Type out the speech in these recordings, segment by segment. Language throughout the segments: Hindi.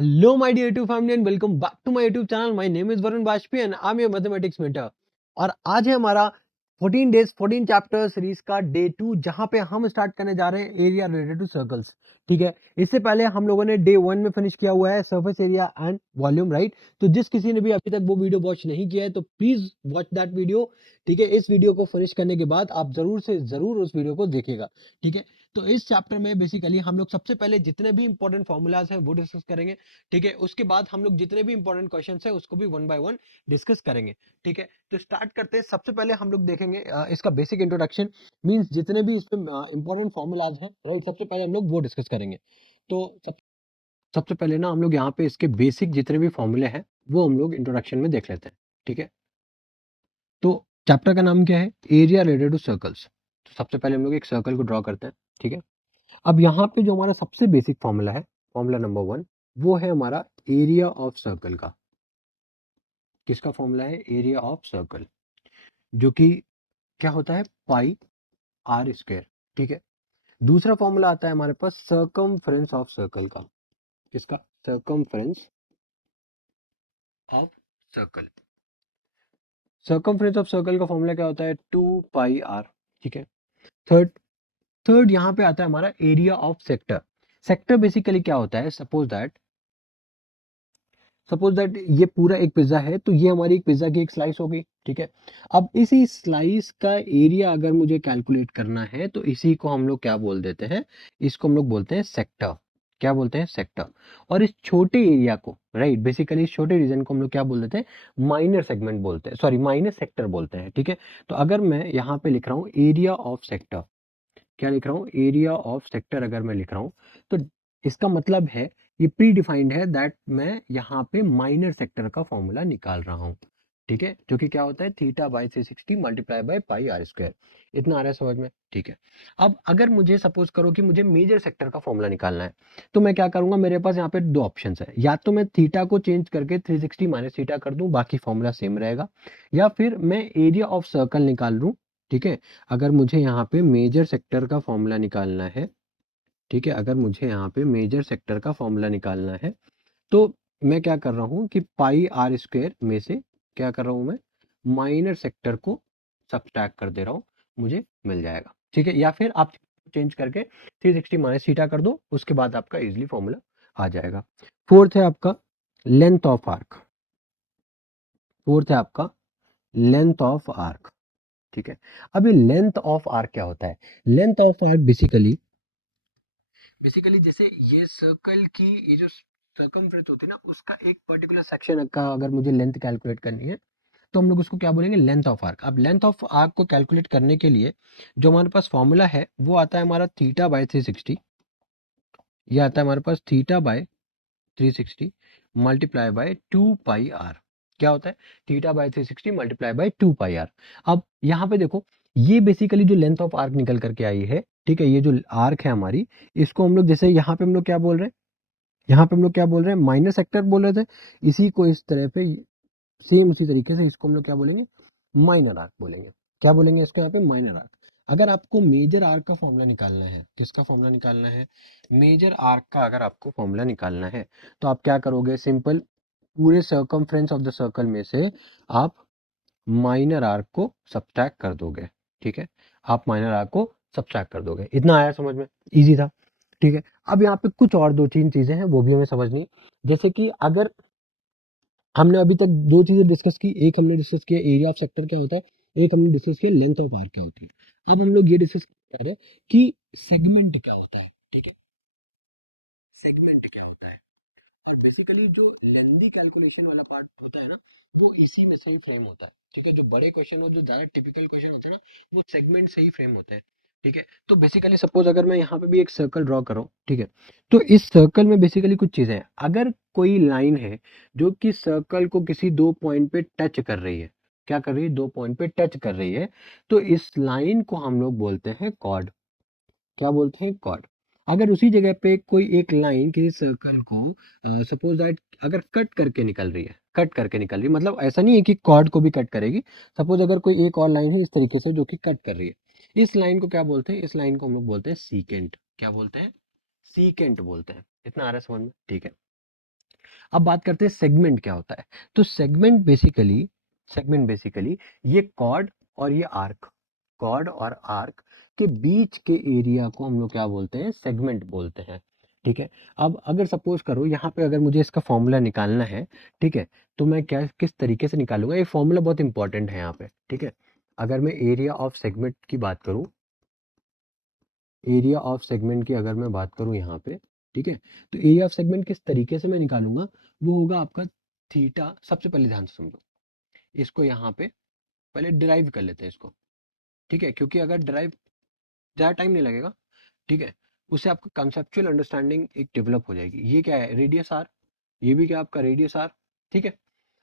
Hello, my dear YouTube family, and welcome back to my YouTube channel. My name is Varun Bajpayee and I'm your mathematics mentor. और आज है हमारा 14 डेज 14 चैप्टर सीरीज का डे 2, जहां पे हम स्टार्ट करने जा रहे हैं एरिया रिलेटेड टू सर्कल्स। ठीक है, इससे पहले हम लोगों ने डे 1 में फिनिश किया हुआ है surface area and volume, right. तो जिस किसी ने भी अभी तक वो वीडियो वॉच नहीं किया है तो प्लीज वॉच दैट वीडियो। ठीक है, इस वीडियो को फिनिश करने के बाद आप जरूर से जरूर उस वीडियो को देखिएगा। ठीक है, तो इस चैप्टर में बेसिकली हम लोग सबसे पहले जितने भी इंपॉर्टेंट फॉर्मूलाज हैं वो डिस्कस करेंगे। ठीक है, उसके बाद हम लोग जितने भी इंपॉर्टेंट क्वेश्चंस हैं उसको भी वन बाय वन डिस्कस करेंगे। ठीक है, तो स्टार्ट करते हैं। सबसे पहले हम लोग देखेंगे इसका बेसिक इंट्रोडक्शन, मींस जितने भी इसमें इंपॉर्टेंट फॉर्मूलाज हैं, राइट, सबसे पहले हम लोग वो डिस्कस करेंगे। तो सबसे पहले ना हम लोग यहाँ पे इसके बेसिक जितने भी फॉर्मूले हैं वो हम लोग इंट्रोडक्शन में देख लेते हैं। ठीक है, तो चैप्टर का नाम क्या है? Area related to circles. तो सबसे पहले हम लोग एक सर्कल को ड्रॉ करते हैं। ठीक है, अब यहाँ पे जो हमारा सबसे बेसिक फॉर्मूला है, फॉर्मूला नंबर 1, वो है हमारा एरिया ऑफ सर्कल का। किसका फॉर्मूला है? एरिया ऑफ सर्कल, जो कि क्या होता है? पाई आर स्क्वायर। ठीक है, दूसरा फॉर्मूला आता है हमारे पास सर्कमफ्रेंस ऑफ सर्कल का। किसका? Circumference of circle. Circumference of circle का फॉर्मूला क्या होता है? 2 पाई आर। ठीक है, थर्ड थर्ड यहाँ पे आता है हमारा area of sector. Sector basically क्या होता है? सपोज दैट ये पूरा एक पिज्जा है, तो ये हमारी एक पिज्जा की एक स्लाइस हो गई। ठीक है, अब इसी स्लाइस का एरिया अगर मुझे कैलकुलेट करना है तो इसी को हम लोग क्या बोल देते हैं? इसको हम लोग बोलते हैं सेक्टर। क्या बोलते हैं? सेक्टर। और इस छोटे एरिया को, राइट, बेसिकली इस छोटे रीजन को हम लोग क्या बोल देते हैं? माइनर सेगमेंट बोलते हैं, सॉरी माइनर सेक्टर बोलते हैं। ठीक है, तो अगर मैं यहाँ पे लिख रहा हूँ एरिया ऑफ सेक्टर, क्या लिख रहा हूँ? एरिया ऑफ सेक्टर अगर मैं लिख रहा हूँ तो इसका मतलब है, ये प्री डिफाइंड है दैट मैं यहाँ पे माइनर सेक्टर का फॉर्मूला निकाल रहा हूँ। ठीक है, जो कि क्या होता है? Theta by 360 multiply by pi r square. इतना आ रहा है समझ में? ठीक है, अब अगर मुझे सपोज करो कि मुझे मेजर सेक्टर का फॉर्मूला निकालना है, तो मैं क्या करूंगा? मेरे पास यहाँ पे दो ऑप्शन है, या तो मैं थीटा को चेंज करके 360 माइनस थीटा कर दूं, बाकी फॉर्मूला सेम रहेगा, या फिर मैं एरिया ऑफ सर्कल निकाल लूं। ठीक है, अगर मुझे यहाँ पे मेजर सेक्टर का फॉर्मूला निकालना है, ठीक है, अगर मुझे यहाँ पे मेजर सेक्टर का फॉर्मूला निकालना है, तो मैं क्या कर रहा हूँ कि पाई आर स्क्वायर में से क्या कर रहा हूँ? मैं माइनर सेक्टर को सब्ट्रैक्ट कर दे रहा हूँ, मुझे मिल जाएगा। ठीक है, या फिर आप चेंज करके 360 माइनस थीटा कर दो, उसके बाद आपका इजिली फॉर्मूला आ जाएगा। फोर्थ है आपका लेंथ ऑफ आर्क। फोर्थ है आपका लेंथ ऑफ आर्क। ठीक है, अब ये लेंथ ऑफ आर्क क्या होता है? लेंथ ऑफ आर्क बेसिकली जैसे ये सर्कल की ये जो सर्कमफ्रेंस होती है ना, उसका एक पर्टिकुलर सेक्शन का अगर मुझे लेंथ कैलकुलेट करनी है तो हम लोग उसको क्या बोलेंगे? Length of arc. अब लेंथ ऑफ आर्क को कैलकुलेट करने के लिए जो हमारे पास फॉर्मूला है वो आता है हमारा थीटा बाय 360। ये आता है हमारे पास theta by 360 multiply by 2 pi r. क्या होता है? Theta by 360 multiply by 2 pi r. अब यहाँ पे देखो, ये बेसिकली जो लेंथ ऑफ आर्क निकल करके आई है, ठीक है, ये जो आर्क है हमारी, इसको हम लोग जैसे यहाँ पे हम लोग क्या बोल रहे हैं? यहाँ पे हम लोग क्या बोल रहे हैं? माइनर सेक्टर बोल रहे थे। इसी को इस तरह पे सेम उसी तरीके से इसको हम लोग क्या बोलेंगे? माइनर आर्क बोलेंगे। क्या बोलेंगे इसको यहाँ पे? Minor arc. अगर आपको मेजर आर्क का फॉर्मूला निकालना है, किसका फॉर्मूला निकालना है? मेजर आर्क का अगर आपको फॉर्मूला निकालना है तो आप क्या करोगे? सिंपल, पूरे सर्कमफ्रेंस ऑफ द सर्कल में से आप माइनर आर्क को सब्ट्रैक्ट कर दोगे। ठीक है, आप माइनर आर्क को सब्ट्रैक्ट कर दोगे। इतना आया समझ में? इजी था। ठीक है, अब यहाँ पे कुछ और दो तीन चीजें हैं वो भी हमें समझनी है। जैसे कि अगर हमने अभी तक दो चीजें डिस्कस की, एक हमने डिस्कस किया एरिया ऑफ सेक्टर क्या होता है, एक हमने डिस्कस किया लेंथ ऑफ आर्क क्या होती है। अब हम लोग ये डिस्कस कर रहे हैं कि सेगमेंट क्या होता है। ठीक है, सेगमेंट क्या होता है। और बेसिकली जो लेंदी कैलकुलेशन वाला पार्ट होता है ना, वो इसी में से ही फ्रेम होता है। ठीक है, जो बड़े क्वेश्चन हो, जो ज्यादा टिपिकल क्वेश्चन होते हैं ना, वो सेगमेंट से ही फ्रेम होते हैं। ठीक है, तो बेसिकली सपोज अगर मैं यहाँ पे भी एक सर्कल ड्रॉ करूँ, ठीक है, तो इस सर्कल में बेसिकली कुछ चीजें हैं। अगर कोई लाइन है जो कि सर्कल को किसी दो पॉइंट पे टच कर रही है, क्या कर रही है? दो पॉइंट पे टच कर रही है, तो इस लाइन को हम लोग बोलते हैं कॉर्ड। क्या बोलते हैं? कॉर्ड। अगर उसी जगह पे कोई एक लाइन किसी सर्कल को सपोज दैट अगर कट करके निकल रही है, कट करके निकल रही है, मतलब ऐसा नहीं है कि कॉर्ड को भी कट करेगी। सपोज अगर कोई एक और लाइन है इस तरीके से जो कि कट कर रही है, इस लाइन को क्या बोलते हैं? इस लाइन को हम लोग बोलते हैं सीकेंट। क्या बोलते हैं? सीकेंट बोलते हैं। इतना आ रहा है समझ में? ठीक है, अब बात करते हैं सेगमेंट क्या होता है। तो सेगमेंट बेसिकली ये कॉर्ड और ये आर्क, कॉर्ड और आर्क के बीच के एरिया को हम लोग क्या बोलते हैं, सेगमेंट बोलते हैं। ठीक है। अब अगर सपोज करो यहाँ पे अगर मुझे इसका फॉर्मूला निकालना है, ठीक है, तो मैं क्या किस तरीके से निकालूंगा, ये फॉर्मूला बहुत इंपॉर्टेंट है यहाँ पे। ठीक है। अगर मैं एरिया ऑफ सेगमेंट की बात करूं, एरिया ऑफ सेगमेंट की अगर मैं बात करूं यहाँ पे, ठीक है, तो एरिया ऑफ सेगमेंट किस तरीके से मैं निकालूंगा, वो होगा आपका थीटा। सबसे पहले ध्यान से समझो इसको, यहाँ पे पहले डिराइव कर लेते हैं इसको। ठीक है, क्योंकि अगर डिराइव ज़्यादा टाइम नहीं लगेगा। ठीक है, उससे आपका कंसेप्चुअल अंडरस्टैंडिंग एक डेवलप हो जाएगी। ये क्या है, रेडियस आर, ये भी क्या आपका रेडियस आर। ठीक है।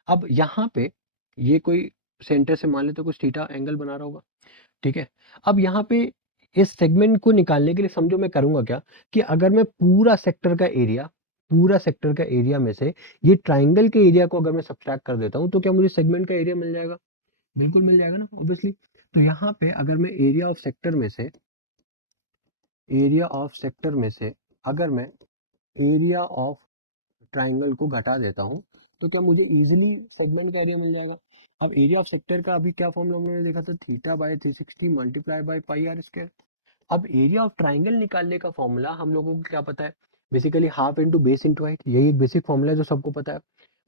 अब यहाँ पे ये कोई सेंटर से मान लेते कुछ थीटा एंगल बना रहा होगा। ठीक है। अब यहाँ पे इस सेगमेंट को निकालने के लिए समझो मैं करूंगा क्या, कि अगर मैं पूरा सेक्टर का एरिया में से ये ट्राइंगल के एरिया को अगर मैं सब्ट्रैक्ट कर देता हूँ, तो क्या मुझे सेगमेंट का एरिया मिल जाएगा? बिल्कुल मिल जाएगा ना, ऑब्वियसली। तो यहाँ पे अगर मैं एरिया ऑफ सेक्टर में से अगर मैं एरिया ऑफ ट्राइंगल को घटा देता हूँ, तो क्या मुझे इजीली सेगमेंट का एरिया मिल जाएगा? अब एरिया ऑफ सेक्टर का अभी क्या फॉर्मूला हमने देखा था, theta by 360 multiply by pi r square. अब एरिया ऑफ ट्राइंगल निकालने का फॉर्मूला हम लोगों को क्या पता है, basically half into base into height, यही एक बेसिक फॉर्मूला है जो सबको पता है।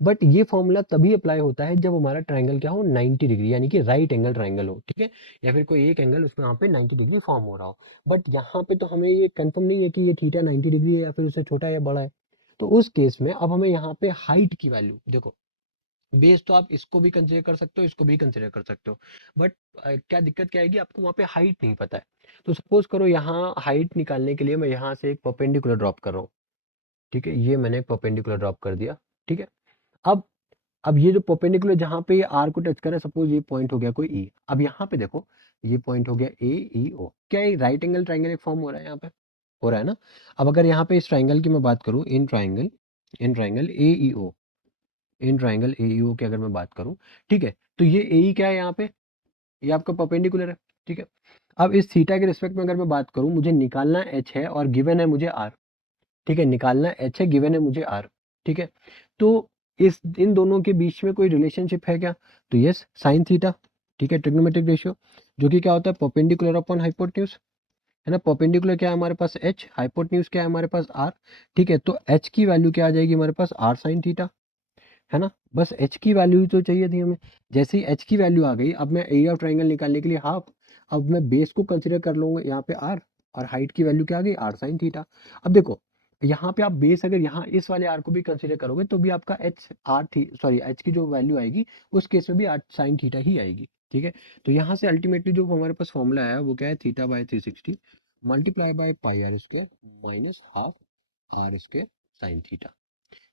बट ये फॉर्मूला तभी अप्लाई होता है जब हमारा ट्राइंगल क्या हो, 90 डिग्री, यानी कि राइट एंगल ट्राइंगल हो। ठीक है, या फिर कोई एक एंगल उसमें यहाँ पे 90 डिग्री फॉर्म हो रहा हो। बट यहाँ पे तो हमें ये कंफर्म नहीं है कि ये थीटा 90 डिग्री है या फिर उससे छोटा या बड़ा है। तो उस केस में अब हमें यहाँ पे हाइट की वैल्यू देखो, बेस तो आप इसको भी कंसिडर कर सकते हो, इसको भी कंसिडर कर सकते हो। बट क्या दिक्कत क्या आएगी, आपको वहाँ पे हाइट नहीं पता है। तो सपोज करो यहाँ हाइट निकालने के लिए मैं यहाँ से एक परपेंडिकुलर ड्रॉप कर रहा हूँ। ठीक है, ये मैंने एक परपेंडिकुलर ड्रॉप कर दिया। ठीक है। अब अब ये जो परपेंडिकुलर जहाँ पे ये आर को टच कर रहा है, सपोज ये पॉइंट हो गया कोई ई। अब यहाँ पे देखो, ये पॉइंट हो गया ए ई ओ, क्या ये राइट एंगल ट्राइंगल एक फॉर्म हो रहा है यहाँ पे, हो रहा है ना। अब अगर यहाँ पे इस ट्राइंगल की मैं बात करूँ, in triangle A E O, in triangle AEO की अगर मैं बात करूं, ठीक है, तो ये एई क्या है यहाँ पे, ये आपका परपेंडिकुलर है। ठीक है। अब इस थीटा के रिस्पेक्ट में अगर मैं बात करूं, मुझे निकालना एच है और गिवन है मुझे आर। ठीक है, निकालना एच है, गिवन है मुझे आर। ठीक है। तो इस इन दोनों के बीच में कोई रिलेशनशिप है क्या, तो यस, साइन थीटा। ठीक है, ट्रिग्नोमेट्रिक रेशियो, जो कि क्या होता है, परपेंडिकुलर अपॉन हाइपोटेन्यूज, है ना। परपेंडिकुलर क्या है हमारे पास एच, हाइपोटेन्यूज क्या है हमारे पास आर। ठीक है, तो एच की वैल्यू क्या आ जाएगी हमारे पास, आर साइन थीटा, है ना। बस एच की वैल्यू तो चाहिए थी हमें। जैसे ही एच की वैल्यू आ गई, अब मैं एरिया ऑफ ट्राइंगल निकालने के लिए हाफ, अब मैं बेस को कंसिडर कर लूंगा यहाँ पे आर, और हाइट की वैल्यू क्या आ गई, आर साइन थीटा। अब देखो, यहाँ पे आप बेस अगर यहाँ इस वाले आर को भी कंसिडर करोगे, तो भी आपका एच आर थी, सॉरी, एच की जो वैल्यू आएगी उस केस में भी आर साइन थीटा ही आएगी। ठीक है। तो यहाँ से अल्टीमेटली जो हमारे पास फॉर्मूला है वो क्या है, theta by 360 multiply by pi r square minus half r square sine theta.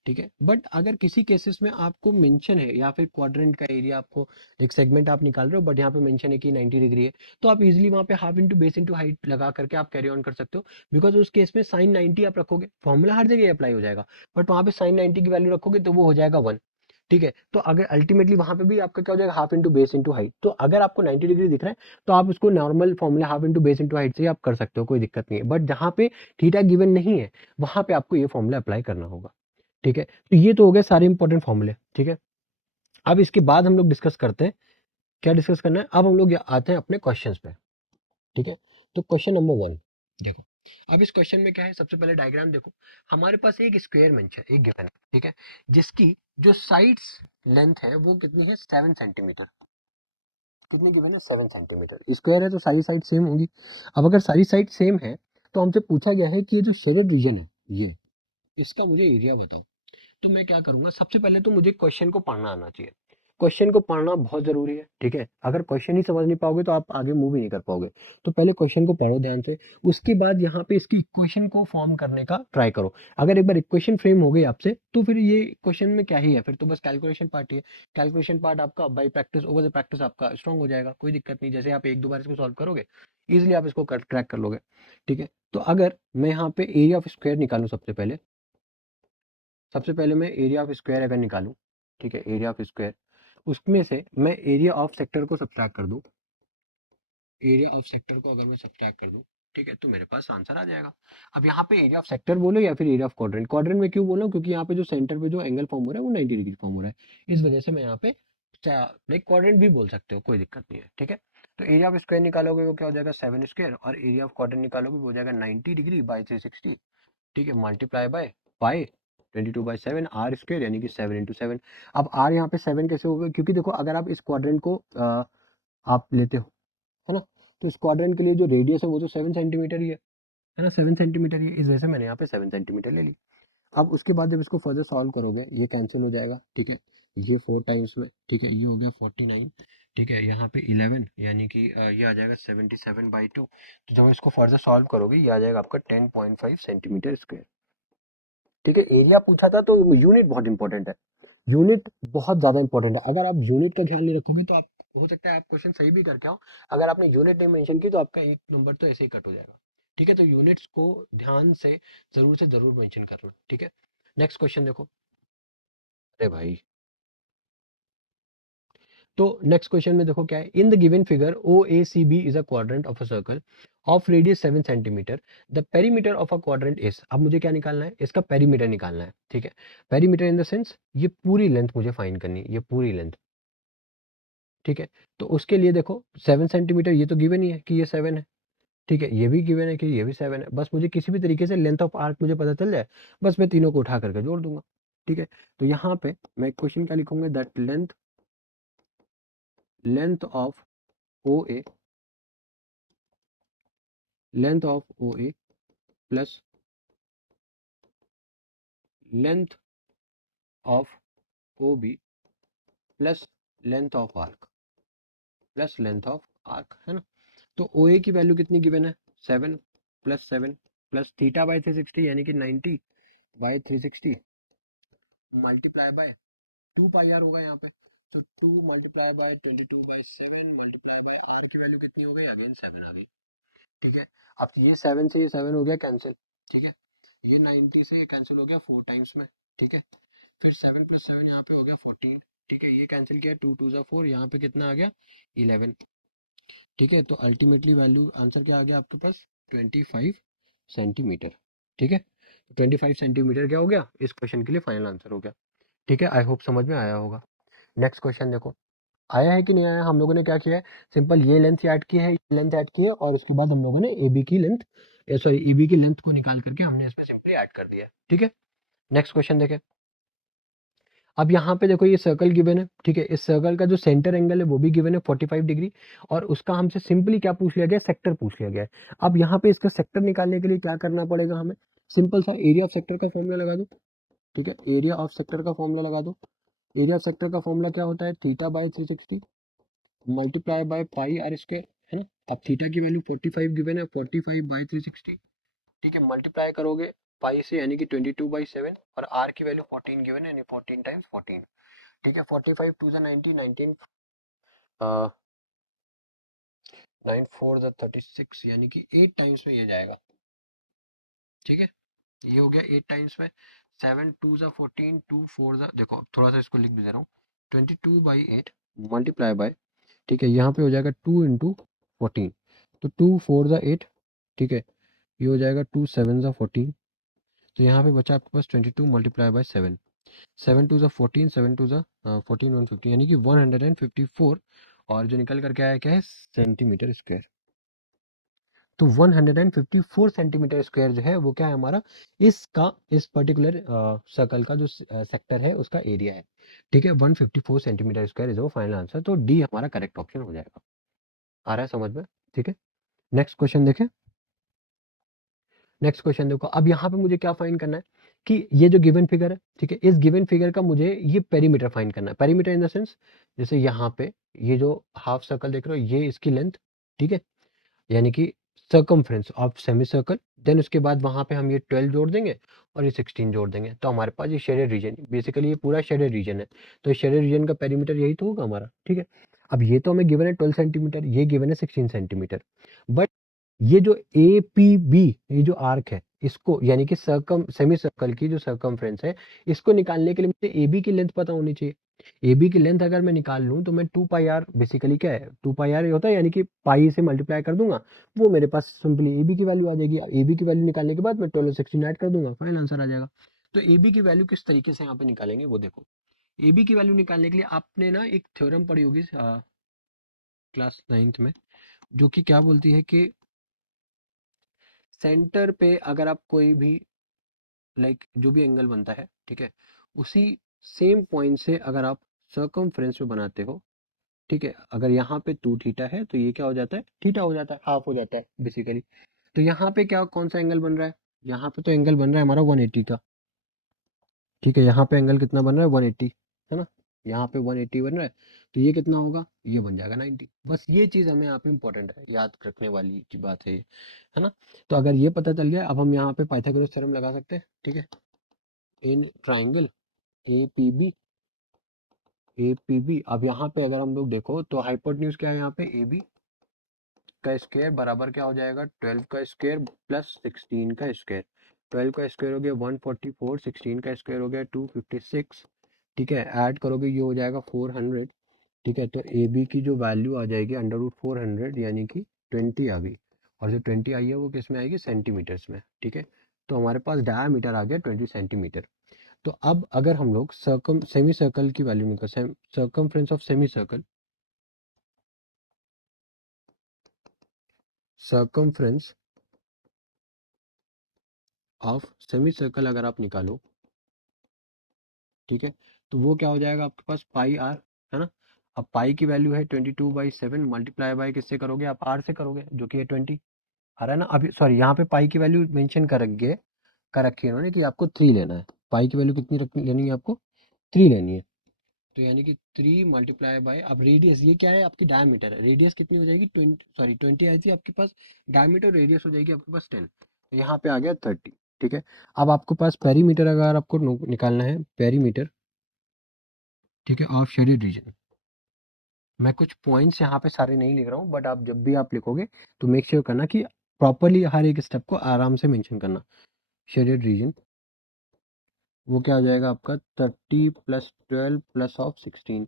ठीक है। बट अगर किसी केसेस में आपको मेंशन है, या फिर क्वाड्रेंट का एरिया आपको, एक सेगमेंट आप निकाल रहे हो बट यहाँ पे मेंशन है कि 90 डिग्री है, तो आप इजीली वहाँ पे half into base into height लगा करके आप कैरी ऑन कर सकते हो। बिकॉज उस केस में साइन 90 आप रखोगे, फॉर्मूला हर जगह अप्लाई हो जाएगा, बट वहाँ पे साइन 90 की वैल्यू रखोगे तो वो हो जाएगा 1। ठीक है। तो अगर अल्टीमेटली वहां पे भी आपका क्या हो जाएगा, half into base into height. तो अगर आपको 90 डिग्री दिख रहा है, तो आप उसको normal formula half into base into height से ही आप कर सकते हो, कोई दिक्कत नहीं है। बट जहाँ पे थीटा गिवन नहीं है, वहां पे आपको ये फॉर्मूला अप्लाई करना होगा। ठीक है, तो ये तो हो गए सारे इंपॉर्टेंट फॉर्मूले। ठीक है। अब इसके बाद हम लोग डिस्कस करते हैं, क्या डिस्कस करना है, अब हम लोग आते हैं अपने क्वेश्चंस पे। ठीक है। तो क्वेश्चन नंबर 1 देखो। अब इस क्वेश्चन में क्या है, सबसे पहले डायग्राम देखो। हमारे पास एक स्क्वायर मंच है, एक गिवन है। ठीक है, जिसकी जो साइड्स लेंथ है वो कितनी है, 7 सेंटीमीटर। कितनी गिवन है, 7 सेंटीमीटर। स्क्वायर है तो सारी साइड सेम होगी। अब अगर सारी साइड सेम है, तो हमसे पूछा गया है कि ये जो शेडेड रीजन है, ये इसका मुझे एरिया बताओ। तो मैं क्या करूंगा, सबसे पहले तो मुझे क्वेश्चन को पढ़ना आना चाहिए। क्वेश्चन को पढ़ना बहुत जरूरी है। ठीक है, अगर क्वेश्चन ही समझ नहीं पाओगे तो आप आगे मूव ही नहीं कर पाओगे। तो पहले क्वेश्चन को पढ़ो ध्यान से, उसके बाद यहाँ पे इसकी इक्वेशन को फॉर्म करने का ट्राई करो। अगर एक बार इक्वेशन फ्रेम हो गई आपसे, तो फिर ये क्वेश्चन में क्या ही है, फिर तो बस कैलकुलेशन पार्ट ही है। कैलकुलेशन पार्ट आपका by practice, over the practice आपका स्ट्रॉन्ग हो जाएगा, कोई दिक्कत नहीं। जैसे आप एक दो बार इसको सॉल्व करोगे, इजिली आप इसको क्रैक कर लोगे। ठीक है। तो अगर मैं यहाँ पे एरिया ऑफ स्क्वायर निकालूं, सबसे पहले मैं एरिया ऑफ स्क्वायर अगर निकालूं, ठीक है, एरिया ऑफ स्क्वायर, उसमें से मैं एरिया ऑफ सेक्टर को सब्ट्रैक्ट कर दूं, एरिया ऑफ सेक्टर को अगर मैं सब्ट्रैक्ट कर दूं, ठीक है, तो मेरे पास आंसर आ जाएगा। अब यहाँ पे एरिया ऑफ सेक्टर बोलो या फिर एरिया ऑफ क्वाड्रेंट, क्वाड्रेंट में क्यों बोलो, क्योंकि यहाँ पे जो सेंटर पे जो एंगल फॉर्म हो रहा है वो 90 डिग्री फॉर्म हो रहा है, इस वजह से मैं यहाँ पे लाइक क्वाड्रेंट भी बोल सकते हो, कोई दिक्कत नहीं है। ठीक है, तो एरिया ऑफ स्क्वायर निकालोगे वो क्या हो जाएगा 7 स्क्वायर, और एरिया ऑफ क्वाड्रेंट निकालोगे वो हो जाएगा 90 डिग्री बाई 360। ठीक है, multiply by pi 22/7 r square, यानी कि 7 × 7। अब आर यहाँ पे 7 कैसे हो गया, क्योंकि देखो अगर आप इस क्वाड्रेंट को आप लेते हो, है ना, तो इस क्वाड्रेंट के लिए जो रेडियस है वो तो 7 सेंटीमीटर ही है ना, 7 सेंटीमीटर ही है, इस वजह से मैंने यहाँ पे 7 सेंटीमीटर ले ली। अब उसके बाद जब इसको फर्दर सॉल्व करोगे ये कैंसिल हो जाएगा। ठीक है, ये 4 टाइम्स में, ठीक है, ये हो गया 49। ठीक है, यहाँ पे 11 यानी कि ये आ जाएगा 77/2। तो जब इसको फर्दर सॉल्व करोगे ये आ जाएगा आपका 10.5 सेंटीमीटर स्क्वायर। ठीक है, एरिया पूछा था तो यूनिट बहुत इंपॉर्टेंट है, यूनिट बहुत ज्यादा इंपॉर्टेंट है। अगर आप यूनिट का ख्याल नहीं रखोगे तो आप, हो सकता है आप क्वेश्चन सही भी करके आओ, अगर आपने यूनिट नहीं मेंशन की तो आपका एक नंबर तो ऐसे ही कट हो जाएगा। ठीक है, तो यूनिट्स को ध्यान से जरूर मेंशन करना। ठीक है, नेक्स्ट क्वेश्चन देखो। अरे भाई, तो नेक्स्ट क्वेश्चन में देखो क्या है, in the given figure O A C B is a quadrant of a circle of radius 7 centimetre, the perimeter of a quadrant is. अब मुझे क्या निकालना है, इसका पेरीमीटर निकालना है। ठीक है, पेरीमीटर इन द सेंस ये पूरी लेंथ मुझे फाइंड करनी है, ये पूरी लेंथ। ठीक है, तो उसके लिए देखो 7 सेंटीमीटर ये तो गिवन ही है कि ये 7 है। ठीक है, ये भी गिवन है कि ये भी 7 है, बस मुझे किसी भी तरीके से लेंथ ऑफ आर्क मुझे पता चल जाए, बस मैं तीनों को उठा करके जोड़ दूंगा। ठीक है, तो यहाँ पे मैं क्वेश्चन क्या लिखूंगा, that length of O A, length of O A plus length of O B plus length of arc, plus length of arc, है ना। तो ओ ए की वैल्यू कितनी गिवन है, 7 + 7 प्लस θ/360 यानी कि 90/360 मल्टीप्लाई बाय 2 पाई आर होगा यहाँ पे। तो 2 multiply by 22/7 multiply by r की वैल्यू कितनी हो गई, अगेन 7 आ गई। ठीक है, अब ये 7 से ये 7 हो गया कैंसिल। ठीक है, ये 90 से ये कैंसिल हो गया 4 टाइम्स में। ठीक है, फिर 7 + 7 यहाँ पे हो गया 14। ठीक है, ये कैंसिल किया, 2 × 2 = 4, यहाँ पे कितना आ गया 11। ठीक है, तो अल्टीमेटली वैल्यू आंसर क्या आ गया आपके पास, 25 सेंटीमीटर। ठीक है, 25 सेंटीमीटर क्या हो गया, इस क्वेश्चन के लिए फाइनल आंसर हो गया। ठीक है, आई होप समझ में आया होगा। नेक्स्ट क्वेश्चन देखो, आया है कि नहीं आया। हम लोगों ने क्या किया है, सिंपल ये लेंथ ऐड की है, ये लेंथ ऐड की है, और उसके बाद हम लोगों ने ए बी की लेंथ, सॉरी ए बी की लेंथ को निकाल करके हमने इसमें सिंपली ऐड कर दिया है। ठीक है, नेक्स्ट क्वेश्चन देखें। अब यहाँ पे देखो ये सर्कल गिवन है। ठीक है, इस सर्कल का जो सेंटर एंगल है वो भी गिवन है 45 डिग्री, और उसका हमसे सिंपली क्या पूछ लिया गया, सेक्टर पूछ लिया गया है। अब यहाँ पे इसका सेक्टर निकालने के लिए क्या करना पड़ेगा हमें, सिंपल सा एरिया ऑफ सेक्टर का फॉर्मूला लगा दो। ठीक है, एरिया ऑफ सेक्टर का फॉर्मूला लगा दो। एरिया ऑफ सेक्टर का फॉर्मूला क्या होता है, θ/360 multiply by pi r square, है ना। अब थीटा की वैल्यू 45 गिवन है, 45/360। ठीक है, मल्टीप्लाई करोगे पाई से यानी कि 22/7, और आर की वैल्यू 14 गिवन है, यानी 14 × 14। ठीक है, 45 2 ज़ा 90, 19 9 4 ज़ा 36, यानी कि 8 टाइम्स में ये जाएगा। ठीक है, ये हो गया 8 टाइम्स में। 7 2 ज़ा 14, 2 4 ज़ा, देखो थोड़ा सा इसको लिख भी दे रहा हूँ, 22/8 मल्टीप्लाई बाय, ठीक है, यहाँ पे हो जाएगा 2 × 14, तो 2 4 ज़ा 8। ठीक है, ये हो जाएगा 2 7 ज़ा 14, तो यहाँ पे बचा आपके पास 22 मल्टीप्लाई बाय 7, 7 2 ज़ा 14, 7 2 ज़ा 14 150, यानी कि 154, और जो निकल करके आया क्या है, सेंटीमीटर स्क्वायर। तो 154 सेंटीमीटर स्क्वायर जो है वो क्या है हमारा, इसका इस पर्टिकुलर सर्कल का जो सेक्टर है उसका एरिया है। ठीक है, 154 सेंटीमीटर स्क्वायर इज वो फाइनल आंसर, तो डी हमारा करेक्ट ऑप्शन हो जाएगा। आ रहा है समझ में। ठीक है, नेक्स्ट क्वेश्चन देखें। नेक्स्ट क्वेश्चन देखो, अब यहाँ पे मुझे क्या फाइंड करना है कि ये जो गिवन फिगर है, ठीक है, इस गिवन फिगर का मुझे ये पेरीमीटर फाइंड करना है। पेरीमीटर इन द सेंस, जैसे यहाँ पे ये जो हाफ सर्कल देख रहे हो ये इसकी लेंथ। ठीक है, यानी कि circumference of semi circle, then उसके बाद वहां पे हम ये 12 जोड़ देंगे और ये 16 जोड़ देंगे, तो हमारे पास ये शेडेड रीजन, बेसिकली ये पूरा शेडेड रीजन है, तो शेडेड रीजन का पेरीमीटर यही तो होगा हमारा। ठीक है, अब ये तो हमें गिवन है 12 सेंटीमीटर, ये गिवन है 16 सेंटीमीटर, बट ये जो ए पी बी, ये जो आर्क है, इसको यानी कि सेमी सर्कल की जो सर्कमफ्रेंस है, इसको निकालने के लिए मुझे AB की लेंथ पता होनी चाहिए। AB की लेंथ अगर मैं निकाल लूँ तो मैं 2 पाई आर, बेसिकली क्या है 2 पाई आर ये होता है, यानी कि पाई से मल्टीप्लाई कर दूंगा, वो मेरे पास सिंपली AB की वैल्यू आ जाएगी। AB की वैल्यू निकालने के बाद मैं 12 और 16 ऐड कर दूंगा, फाइनल आंसर आ जाएगा। तो AB की वैल्यू किस तरीके से यहाँ पे निकालेंगे वो देखो। AB की वैल्यू निकालने के लिए आपने ना एक थ्योरम पढ़ी होगी क्लास 9th में, जो कि क्या बोलती है कि सेंटर पे अगर आप कोई भी लाइक जो भी एंगल बनता है, ठीक है, उसी सेम पॉइंट से अगर आप सर्कमफ्रेंस में बनाते हो, ठीक है, अगर यहाँ पे 2 थीटा है तो ये क्या हो जाता है, थीटा हो जाता है, हाफ हो जाता है बेसिकली। तो यहाँ पे क्या कौन सा एंगल बन रहा है, यहाँ पे तो एंगल बन रहा है हमारा 180 का, ठीक है, यहाँ पे एंगल कितना बन रहा है 180, है ना, यहाँ पे 180 बन रहा है, तो ये कितना होगा, ये बन जाएगा 90। बस ये चीज़ हमें यहाँ पे इंपॉर्टेंट है, याद रखने वाली की बात है ये, है ना। तो अगर ये पता चल गया, अब हम यहाँ पे पाइथागोरस थ्योरम लगा सकते हैं, ठीक है। In triangle A P B, अब यहाँ पे अगर हम लोग देखो तो हाइपोटेन्यूज क्या है, यहाँ पे ए बी का स्क्वायर बराबर क्या हो जाएगा, 12 का स्क्वायर प्लस 16 का स्क्वायर। 12 का स्क्वायर हो गया 144, 16 का स्क्वायर हो गया 256, ठीक है, ऐड करोगे ये हो जाएगा 400, ठीक है। तो ए बी की जो वैल्यू आ जाएगी अंडर रूट 400, यानी कि 20 आ गई, और जो 20 आई है वो किस में आएगी, सेंटीमीटर्स में, ठीक है। तो हमारे पास डायामीटर आ गया 20 सेंटीमीटर। तो अब अगर हम लोग सेमी सर्कल की वैल्यू निकाल, circumference of semi circle, circumference of semi circle अगर आप निकालो, ठीक है, तो वो क्या हो जाएगा आपके पास पाई आर, है ना। अब पाई की वैल्यू है 22/7, मल्टीप्लाई बाय किससे करोगे आप, आर से करोगे, जो कि है 20 आ रहा है ना। अभी सॉरी, यहाँ पे पाई की वैल्यू मेंशन कर रखी है उन्होंने कि आपको 3 लेना है। पाई की वैल्यू कितनी लेनी है आपको, 3 लेनी है। तो यानी कि 3 मल्टीप्लाई बाय, अब रेडियस ये क्या है आपकी डायमीटर है, रेडियस कितनी हो जाएगी 20 आई थी आपके पास, डायमीटर रेडियस हो जाएगी आपके पास 10, तो यहाँ पे आ गया 30, ठीक है। अब आपके पास पेरीमीटर अगर आपको निकालना है, पेरीमीटर, ठीक है, ऑफ शेडेड रीजन। मैं कुछ पॉइंट्स यहाँ पे सारे नहीं लिख रहा हूँ, बट आप जब भी आप लिखोगे तो मेक श्योर करना कि प्रॉपरली हर एक स्टेप को आराम से मेंशन करना। शेडेड रीजन वो क्या हो जाएगा आपका 30 प्लस 12 प्लस ऑफ 16,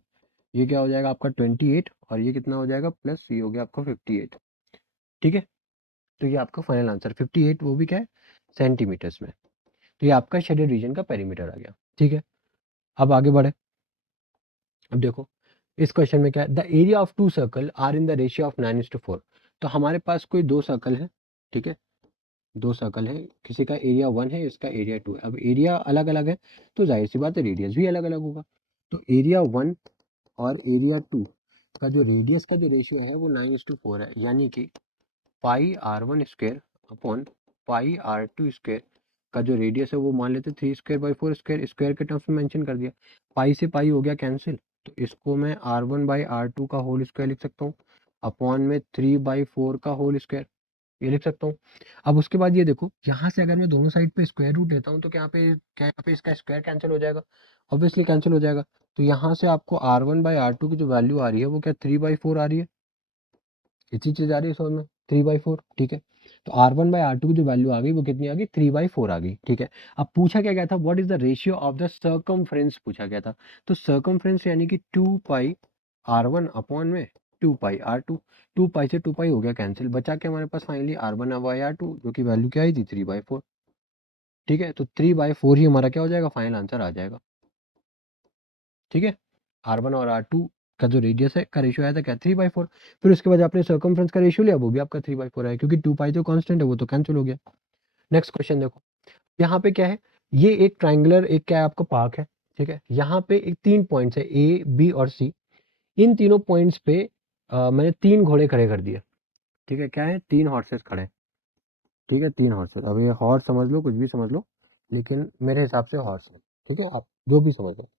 ये क्या हो जाएगा आपका 28, और ये कितना हो जाएगा प्लस ये हो गया आपका 58, ठीक है। तो ये आपका फाइनल आंसर 58, वो भी क्या है सेंटीमीटर्स में। तो ये आपका शेडेड रीजन का पेरीमीटर आ गया, ठीक है। अब आगे बढ़े, अब देखो इस क्वेश्चन में क्या है, the area of 2 circle are in the ratio of 9:4। तो हमारे पास कोई 2 सर्कल है, ठीक है, 2 सर्कल है, किसी का एरिया 1 है, इसका एरिया 2 है। अब एरिया अलग अलग है तो जाहिर सी बात है रेडियस भी अलग अलग होगा। तो एरिया 1 और एरिया 2 का जो रेडियस का जो रेशियो है वो 9:4 है, यानी कि pi r one square upon pi r two square का जो रेडियस है वो मान लेते 3²/4 स्क्वायर के टर्म्स में मेंशन कर दिया। पाई से पाई हो गया कैंसिल, तो इसको मैं R1/R2 का होल स्क्वायर लिख सकता हूँ, अपॉन में 3/4 का होल स्क्वायर, ये लिख सकता हूँ। अब उसके बाद ये देखो, यहाँ से अगर मैं दोनों साइड पे स्क्वायर रूट लेता हूँ तो क्या यहाँ पे इसका स्क्वायर कैंसिल हो जाएगा, ऑब्वियसली कैंसिल हो जाएगा। तो यहाँ से आपको R1/R2 की जो वैल्यू आ रही है वो क्या 3/4 आ रही है, इतनी चीज आ रही है समझ में, 3/4, ठीक है। तो R1/R2 की जो वैल्यू आ गई वो कितनी आ गई, 3/4 आ गई, ठीक है। अब पूछा क्या गया था, what is the ratio of the circumference पूछा गया था। तो सर्कमफ्रेंस यानी कि 2 पाई R1 अपॉन में 2 पाई R2, 2 पाई से 2 पाई हो गया कैंसिल, बचा के हमारे पास फाइनली R1/R2 जो कि वैल्यू क्या आई थी 3/4, ठीक है। तो 3/4 ही हमारा क्या हो जाएगा, फाइनल आंसर आ जाएगा, ठीक है। R1 और R2 का जो रेडियस है का रेशियो आया था क्या 3/4, फिर उसके बाद आपने सर्कमफ्रेंस का रेशियो लिया वो भी आपका 3/4 है, क्योंकि 2 पाई तो कांस्टेंट है वो तो कैंसिल हो गया। नेक्स्ट क्वेश्चन देखो, यहाँ पे क्या है, ये एक ट्राइंगुलर एक क्या है आपका पार्क है, ठीक है। यहाँ पे एक 3 पॉइंट्स है ए बी और सी, इन तीनों पॉइंट्स पे मैंने 3 घोड़े खड़े कर दिए, ठीक है, क्या है 3 हॉर्सेस खड़े, ठीक है, 3 हॉर्सेस। अब ये हॉर्स समझ लो कुछ भी समझ लो, लेकिन मेरे हिसाब से हॉर्स है, ठीक है, आप जो भी समझ लो,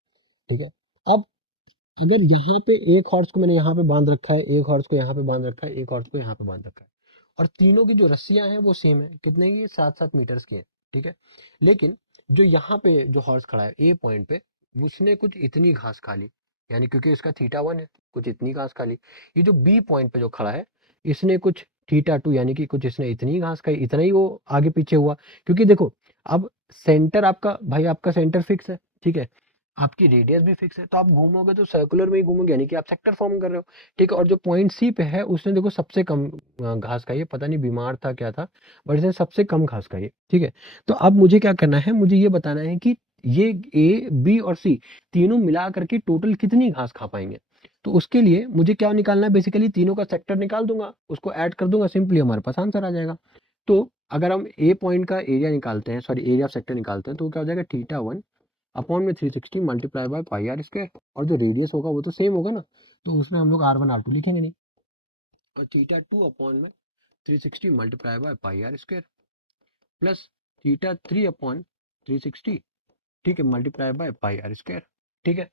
ठीक है। अब अगर यहाँ पे एक हॉर्स को मैंने यहाँ पे बांध रखा है, एक हॉर्स को यहाँ पे बांध रखा है, एक हॉर्स को यहाँ पे बांध रखा है, और तीनों की जो रस्सियां हैं वो सेम है, कितने की 7-7 मीटर्स की है, ठीक है। लेकिन जो यहाँ पे जो हॉर्स खड़ा है ए पॉइंट पे, उसने कुछ इतनी घास खा ली, यानी क्योंकि इसका थीटा 1 है, कुछ इतनी घास खा ली। ये जो बी पॉइंट पे जो खड़ा है, इसने कुछ थीटा टू यानी कि कुछ इसने इतनी ही घास खाई, इतना ही वो आगे पीछे हुआ। क्योंकि देखो अब सेंटर आपका भाई, आपका सेंटर फिक्स है, ठीक है, आपकी रेडियस भी फिक्स है, तो आप घूमोगे तो सर्कुलर में ही घूमोगे, यानी कि आप सेक्टर फॉर्म कर रहे हो, ठीक है। और जो पॉइंट सी पे है उसने देखो सबसे कम घास खाई है, पता नहीं बीमार था क्या था, बट इसने सबसे कम घास खाई है, ठीक है। तो अब मुझे क्या करना है, मुझे ये बताना है कि ये ए बी और सी तीनों मिला करके टोटल कितनी घास खा पाएंगे। तो उसके लिए मुझे क्या निकालना है, बेसिकली तीनों का सेक्टर निकाल दूंगा, उसको ऐड कर दूंगा, सिंपली हमारे पास आंसर आ जाएगा। तो अगर हम ए पॉइंट का एरिया निकालते हैं, सॉरी एरिया ऑफ सेक्टर निकालते हैं, तो क्या हो जाएगा, थीटा वन अपॉन में 360 multiply by pi r square, और जो रेडियस होगा वो तो सेम होगा ना, तो उसमें हम लोग R1 R2 लिखेंगे नहीं, और थीटा टू अपॉन में 360 multiply by pi r square plus theta three upon 360, ठीक है, multiply by pi r square, ठीक है।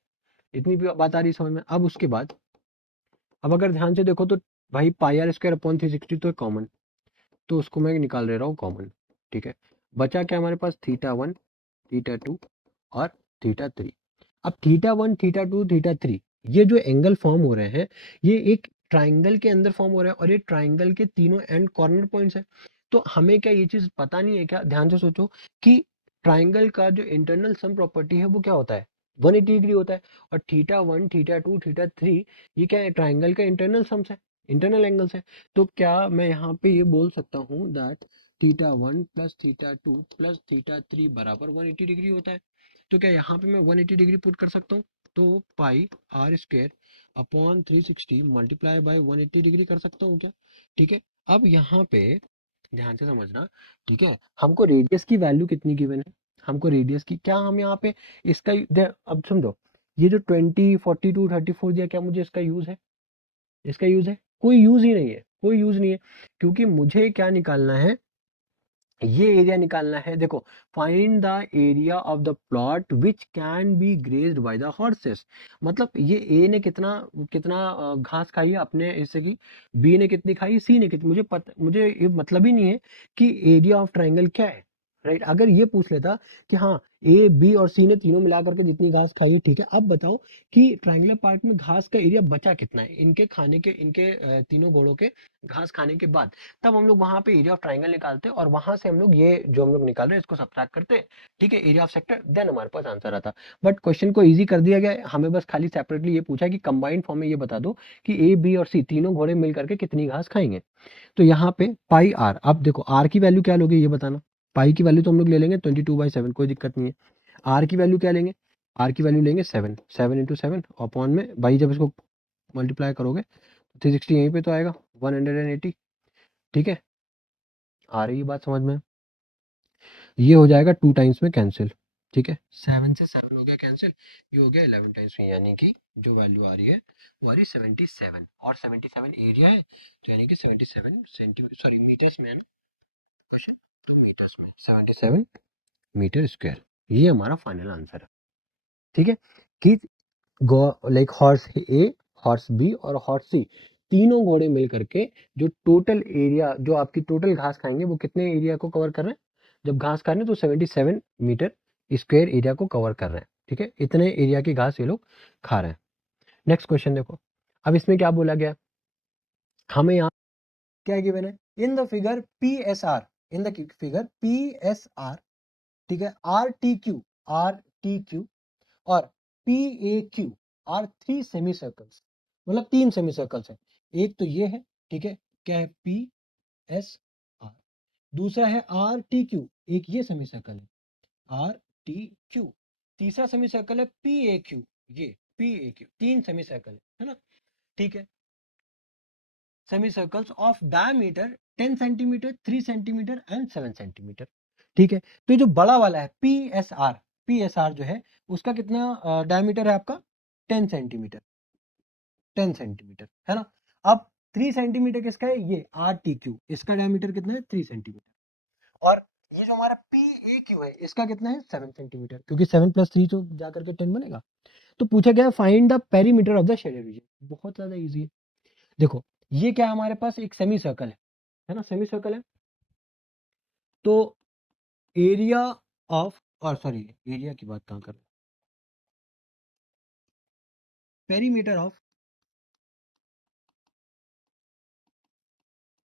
इतनी भी बात आ रही समझ में। अब उसके बाद अब अगर ध्यान से देखो तो भाई पाई आर स्क्वायर अपॉन 360 तो कॉमन, तो उसको मैं निकाल ले रहा हूँ कॉमन, ठीक है। बचा क्या हमारे पास, थीटा वन, थीटा टू और थीटा थ्री। अब theta one, theta two, theta three, ये जो एंगल फॉर्म हो रहे हैं, ये एक ट्राइंगल के अंदर फॉर्म हो रहे हैं, और ये ट्राइंगल के तीनों एंड कॉर्नर पॉइंट्स है। तो हमें क्या ये चीज पता नहीं है क्या, ध्यान से सोचो कि ट्राइंगल का जो इंटरनल सम प्रॉपर्टी है वो क्या होता है, 180 डिग्री होता है। और theta one, theta two, theta three, ये क्या है, ट्राइंगल का इंटरनल सम्स है, इंटरनल एंगल्स है। तो क्या मैं यहाँ पे ये बोल सकता हूँ that theta one plus theta two plus theta three बराबर 180 डिग्री होता है। तो क्या यहाँ पे मैं 180 डिग्री पुट कर सकता हूँ, तो pi r square upon 360 multiply by 180 degree कर सकता हूँ क्या, ठीक है। अब यहाँ पे ध्यान से समझना, ठीक है, हमको रेडियस की वैल्यू कितनी गिवन है, हमको रेडियस की क्या, हम यहाँ पे इसका अब समझो, ये जो 20, 42, 34 दिया, क्या मुझे इसका यूज है, इसका यूज है, कोई यूज ही नहीं है, कोई यूज नहीं है। क्योंकि मुझे क्या निकालना है, ये एरिया निकालना है। देखो, find the area of the plot which can be grazed by the horses, मतलब ये ए ने कितना कितना घास खाई है अपने इससे की, बी ने कितनी खाई, सी ने कितनी, मुझे ये मतलब ही नहीं है कि एरिया ऑफ ट्राइंगल क्या है, राइट। अगर ये पूछ लेता कि हाँ ए बी और सी ने तीनों मिला करके जितनी घास खाई है, ठीक है, अब बताओ कि ट्राइंगुलर पार्ट में घास का एरिया बचा कितना है, इनके खाने के, इनके तीनों घोड़ों के घास खाने के बाद। तब हम लोग वहां पे एरिया ऑफ ट्राइंगल निकालते हैं, और वहां से हम लोग ये जो हम लोग निकाल रहे हैं इसको सब्ट्रैक्ट करते हैं, ठीक है, एरिया ऑफ सेक्टर, देन हमारे पास आंसर आता। बट क्वेश्चन को इजी कर दिया गया है, हमें बस खाली सेपरेटली ये पूछा कि कंबाइंड फॉर्म में ये बता दो कि ए बी और सी तीनों घोड़े मिल करके कितनी घास खाएंगे। तो यहाँ पे पाई आर, अब देखो आर की वैल्यू क्या लोगे ये बताना। पाई की वैल्यू तो हम लोग ले लेंगे 22/7, कोई दिक्कत नहीं है। आर की वैल्यू क्या लेंगे, आर की वैल्यू लेंगे 7, 7 × 7 अपॉन में भाई, जब इसको मल्टीप्लाई करोगे 360 यहीं पे तो आएगा 180, ठीक है। आ रही है बात समझ में, ये हो जाएगा 2 टाइम्स में कैंसिल, ठीक है, 7 से 7 हो गया कैंसिल, ये हो गया 11 टाइम्स में, यानी कि जो वैल्यू आ रही है वो आ रही है 77, और 77 एरिया है, तो यानी कि 77 सेंटीमीटर, सॉरी मीटर्स में है ना क्वेश्चन, तो मीटर्स में 77 मीटर स्क्वायर, ये हमारा फाइनल आंसर है, ठीक है। कि लाइक हॉर्स ए, हॉर्स बी और हॉर्स सी तीनों घोड़े मिल करके जो टोटल एरिया, जो आपकी टोटल घास खाएंगे वो कितने एरिया को कवर कर रहे हैं, जब घास खा रहे हैं तो 77 मीटर स्क्वायर एरिया को कवर कर रहे हैं, ठीक है, इतने एरिया की घास ये लोग खा रहे हैं। नेक्स्ट क्वेश्चन देखो, अब इसमें क्या बोला गया, हमें यहाँ क्या गिवन है, in the figure P S R, in the figure P S R, ठीक है, आर टी क्यू और P A Q R three semi circles, मतलब 3 सेमी सर्कल्स है। एक तो ये है, ठीक है, क्या है, पी एस आर, दूसरा है आर टी क्यू, एक ये सेमी सर्कल है आर टी क्यू, तीसरा सेमी सर्कल है पी ए क्यू, ये P A Q, 3 semi circle है ना, ठीक है। Semi circles of diameter 10 centimetre, 3 centimetre and 7 centimetre, ठीक है। तो ये जो बड़ा वाला है पी एस आर जो है उसका कितना डायमीटर है आपका, 10 सेंटीमीटर, 10 सेंटीमीटर है ना। अब 3 सेंटीमीटर किसका है, ये आर टी क्यू, इसका डायमीटर कितना है, 3 सेंटीमीटर। और ये जो हमारा पी ए क्यू है इसका कितना है, 7 सेंटीमीटर, क्योंकि 7 + 3 तो जाकर के 10 बनेगा। तो पूछा गया find the perimeter of the shaded region, बहुत ज्यादा इजी है। देखो ये क्या है, हमारे पास एक सेमी सर्कल है ना, सेमी सर्कल है, तो एरिया ऑफ, और सॉरी एरिया की बात कहाँ कर रहे हैं, perimeter of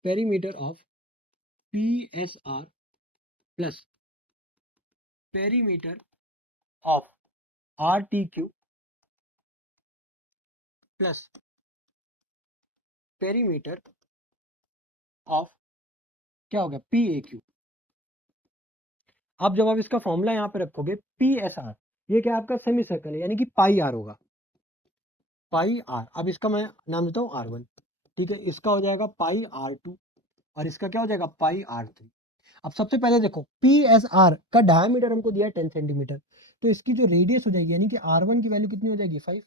perimeter of PSR plus perimeter of RTQ plus perimeter of क्या हो गया PAQ। अब जब आप इसका फॉर्मूला यहाँ पे रखोगे PSR, ये क्या आपका सेमी सर्कल है यानी कि पाई आर होगा, पाई आर। अब इसका मैं नाम देता हूँ R1, ठीक है, इसका हो जाएगा पाई R2 और इसका क्या हो जाएगा पाई R3। अब सबसे पहले देखो PSR का डायमीटर हमको दिया है 10 सेंटीमीटर, तो इसकी जो रेडियस हो जाएगी यानी कि R1 की वैल्यू कितनी हो जाएगी 5,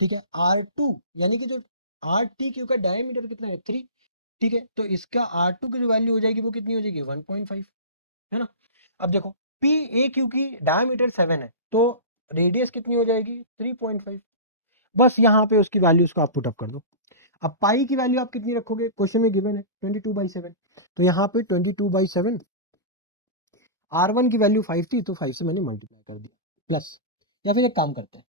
ठीक है। R2 यानी कि जो RTQ का डायमीटर कितना है 3, ठीक है, तो इसका R2 की जो वैल्यू हो जाएगी वो कितनी हो जाएगी 1.5, है ना। अब देखो PAQ की डायमीटर 7 है तो रेडियस कितनी हो जाएगी 3.5, बस यहाँ पे उसकी वैल्यूज को आप पुट अप कर दो। अब पाई की वैल्यू आप कितनी रखोगे, क्वेश्चन में गिवन है 22/7, तो यहाँ पे 22/7, R1 की वैल्यू 5 थी तो 5 से मैंने मल्टीप्लाई कर दिया प्लस, या फिर एक काम करते हैं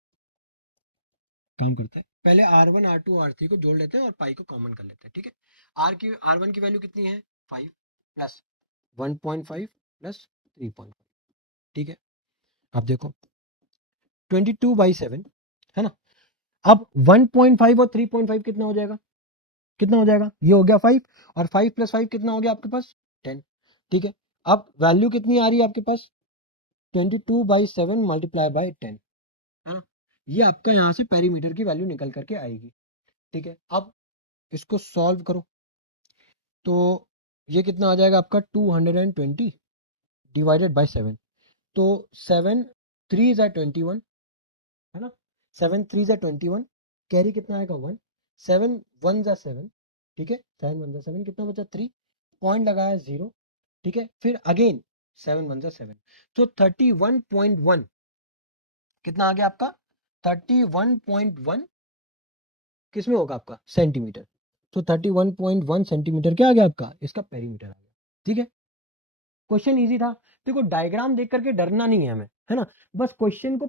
पहले R1 R2 R3 को जोड़ लेते हैं और पाई को कॉमन कर लेते हैं, ठीक है। R1 की वैल्यू कितनी है 5 प्लस 1.5 प्लस 3.5, ठीक है। अब देखो 22/7 है ना, अब 1.5 और 3.5 कितना हो जाएगा, कितना हो जाएगा, ये हो गया 5 और 5 प्लस 5 कितना हो गया आपके पास 10, ठीक है। अब वैल्यू कितनी आ रही है आपके पास 22/7 मल्टीप्लाई बाय 10, है ना, ये आपका यहाँ से पेरीमीटर की वैल्यू निकल करके आएगी, ठीक है। अब इसको सॉल्व करो तो ये कितना आ जाएगा आपका 220 डिवाइडेड बाय 7, तो 7 3 ज़ा 21, है ना, 7 3 ज़ा 21, कैरी कितना आएगा 1, 7 1 ज़ा 7, ठीक है, 7 1 ज़ा 7 कितना बचा 3, पॉइंट लगाया 0, ठीक है, फिर अगेन 7 1 ज़ा 7, तो 31.1 कितना आ गया आपका 31.1 किस में होगा आपका सेंटीमीटर, तो 31.1 सेंटीमीटर क्या आ गया आपका इसका पेरीमीटर आ गया, ठीक है। क्वेश्चन इजी था, देखो डायग्राम देख करके डरना नहीं है हमें, है ना, बस क्वेश्चन को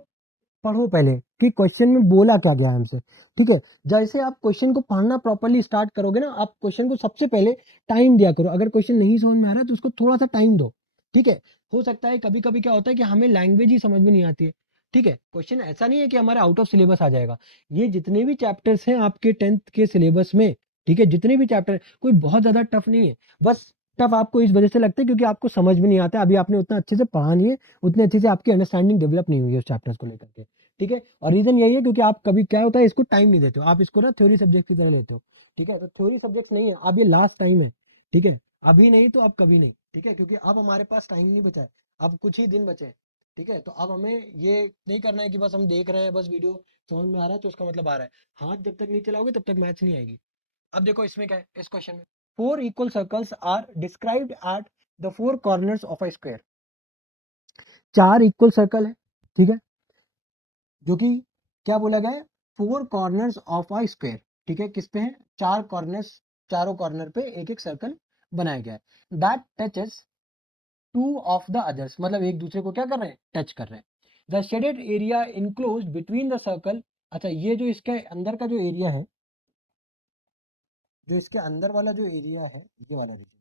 पढ़ो पहले कि क्वेश्चन में बोला क्या गया है हमसे, ठीक है। जैसे आप क्वेश्चन को पढ़ना प्रॉपर्ली स्टार्ट करोगे ना, आप क्वेश्चन को सबसे पहले टाइम दिया करो, अगर क्वेश्चन नहीं समझ में आ रहा है तो उसको थोड़ा सा टाइम दो, ठीक है। हो सकता है कभी कभी क्या होता है कि हमें लैंग्वेज ही समझ में नहीं आती है, ठीक है। क्वेश्चन ऐसा नहीं है कि हमारे आउट ऑफ सिलेबस आ जाएगा, ये जितने भी चैप्टर्स हैं आपके 10th के सिलेबस में, ठीक है, जितने भी चैप्टर कोई बहुत ज्यादा टफ नहीं है, बस टफ आपको इस वजह से लगता है क्योंकि आपको समझ में नहीं आता, अभी आपने उतना अच्छे से पढ़ा नहीं है, उतने अच्छे से आपकी अंडरस्टैंडिंग डेवलप नहीं हुई है उस चैप्टर्स को लेकर के, ठीक है। और रीजन यही है क्योंकि आप कभी क्या होता है इसको टाइम नहीं देते हो, आप इसको ना थ्योरी सब्जेक्ट की तरह लेते हो, ठीक है। तो थ्योरी सब्जेक्ट नहीं है, अब ये लास्ट टाइम है, ठीक है, अभी नहीं तो अब कभी नहीं, ठीक है, क्योंकि अब हमारे पास टाइम नहीं बचा है, अब कुछ ही दिन बचे हैं, ठीक है। तो अब हमें ये नहीं करना है कि बस हम देख रहे हैं, बस वीडियो समझ में आ रहा है तो उसका मतलब आ रहा है, हाथ जब तक नहीं चलाओगे तब तक मैथ्स नहीं आएगी। अब देखो इसमें क्या है, इस क्वेश्चन में 4 equal circles are described at the 4 corners of a square, 4 equal circle है, ठीक है, जो कि क्या बोला गया है 4 कॉर्नर्स ऑफ अ स्क्वायर, ठीक है, किस पे है 4 कॉर्नर्स, चारों कॉर्नर पे एक एक सर्कल बनाया गया है, that touches 2 of the others, मतलब एक दूसरे को क्या कर रहे हैं टच कर रहे हैं, the shaded area enclosed between the circle, अच्छा ये जो इसके अंदर का जो एरिया है, जो इसके अंदर वाला जो एरिया है ये वाला रीजन,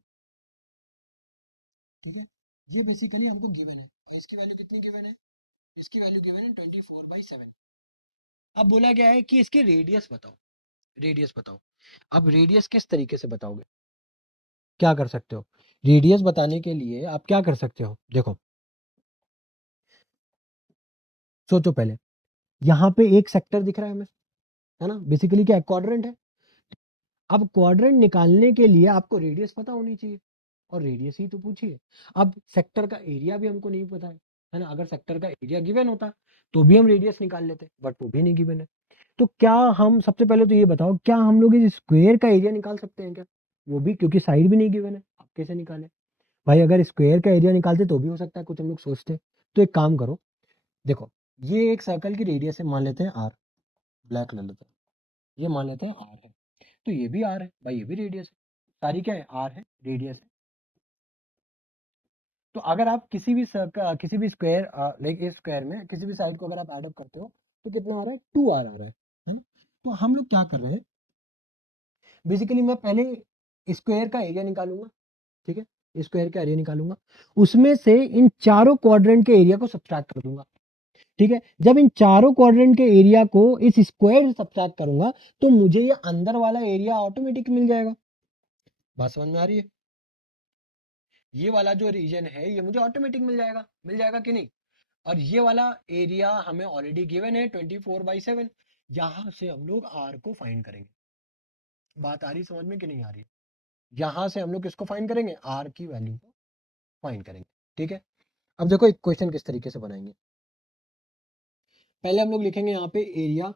ठीक है, ये बेसिकली हमको गिवन है और इसकी वैल्यू कितनी गिवन है, इसकी वैल्यू गिवन है 24/7। अब बोला गया है कि इसकी रेडियस बताओ, रेडियस बताओ। अब रेडियस किस तरीके से बताओगे, क्या कर सकते हो, रेडियस बताने के लिए आप क्या कर सकते हो, देखो सोचो पहले, यहाँ पे एक सेक्टर दिख रहा है हमें, है ना, बेसिकली क्या क्वाड्रेंट है, अब क्वाड्रेंट निकालने के लिए आपको रेडियस पता होनी चाहिए और रेडियस ही तो पूछिए। अब सेक्टर का एरिया भी हमको नहीं पता है ना, अगर सेक्टर का एरिया गिवन होता तो भी हम रेडियस निकाल लेते, बट वो भी नहीं गिवन है, तो क्या हम सबसे पहले तो ये बताओ क्या हम लोग इस स्क्वायर का एरिया निकाल सकते हैं क्या, वो भी क्योंकि साइड भी नहीं गिवन है, आप कैसे निकालें भाई, अगर स्क्वायर का एरिया निकालते तो भी हो सकता है, कुछ हम लोग सोचते। तो एक काम करो, देखो ये एक सर्कल की रेडियस है, मान लेते हैं आर, ब्लैक ले लेते हैं, ये मान लेते हैं आर है, तो ये भी आर है भाई, ये भी रेडियस है, सारी क्या है आर है, रेडियस है। तो अगर आप किसी भी सर्कल किसी भी स्क्वायर लाइक इस स्क्वायर में किसी भी साइड को अगर आप ऐड अप करते हो तो कितना आ रहा है 2r आ रहा है ना। तो हम लोग क्या कर रहे हैं, बेसिकली मैं पहले स्क्वायर का एरिया निकालूंगा, ठीक है, स्क्वायर का एरिया निकालूंगा, उसमें से इन चारों क्वाड्रेंट के एरिया को सब्ट्रैक्ट कर दूंगा, ठीक है। जब इन चारों क्वाड्रेंट के एरिया को इस स्क्वायर से सब्ट्रैक्ट करूंगा तो मुझे ये अंदर वाला एरिया ऑटोमेटिक मिल जाएगा। बात समझ में आ रही है? ये वाला जो रीजन है ये मुझे ऑटोमेटिक मिल जाएगा कि नहीं? और ये वाला एरिया हमें ऑलरेडी गिवन है 24/7। यहां से हम लोग आर को फाइंड करेंगे। बात आ रही समझ में कि नहीं आ रही? यहां से हम लोग किसको फाइंड करेंगे? आर की वैल्यू को फाइंड करेंगे, ठीक है। अब देखो एक क्वेश्चन किस तरीके से बनाएंगे। पहले हम लोग लिखेंगे यहाँ पे एरिया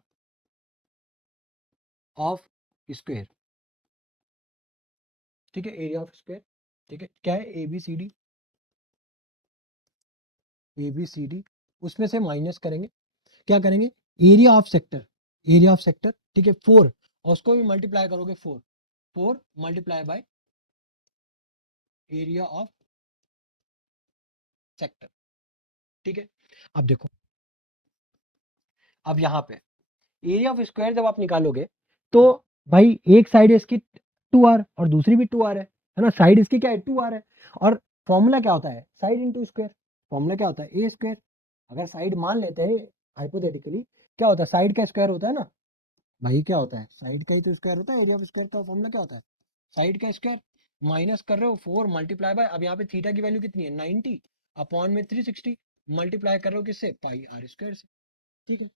ऑफ स्क्वायर, ठीक है, एरिया ऑफ स्क्वायर, ठीक है। क्या है? ए बी सी डी, उसमें से माइनस करेंगे, क्या करेंगे? Area of sector, area of sector, ठीक है, 4, और उसको भी मल्टीप्लाई करोगे 4 multiply by area of sector, ठीक है। अब देखो, अब यहाँ पे एरिया ऑफ स्क्वायर जब आप निकालोगे तो भाई एक साइड इसकी 2r और दूसरी भी 2r है ना, साइड इसकी क्या है? 2r है। और फॉर्मूला क्या होता है? Side into square. फॉर्मूला क्या होता है? ए स्क्वायर। अगर साइड मान लेते हैं हाइपोथेटिकली, क्या होता है? साइड का स्क्वायर होता है ना भाई, क्या होता है? साइड का ही तो स्क्वायर होता है। एरिया ऑफ स्क्वायर का फॉर्मूला क्या होता है? साइड का स्क्वायर। माइनस कर रहे हो 4 मल्टीप्लाई बाय, अब यहाँ पे थीटा की वैल्यू कितनी है? 90 अपॉन में 360, मल्टीप्लाई कर रहे हो किससे? पाई आर स्क्वायर से, ठीक है।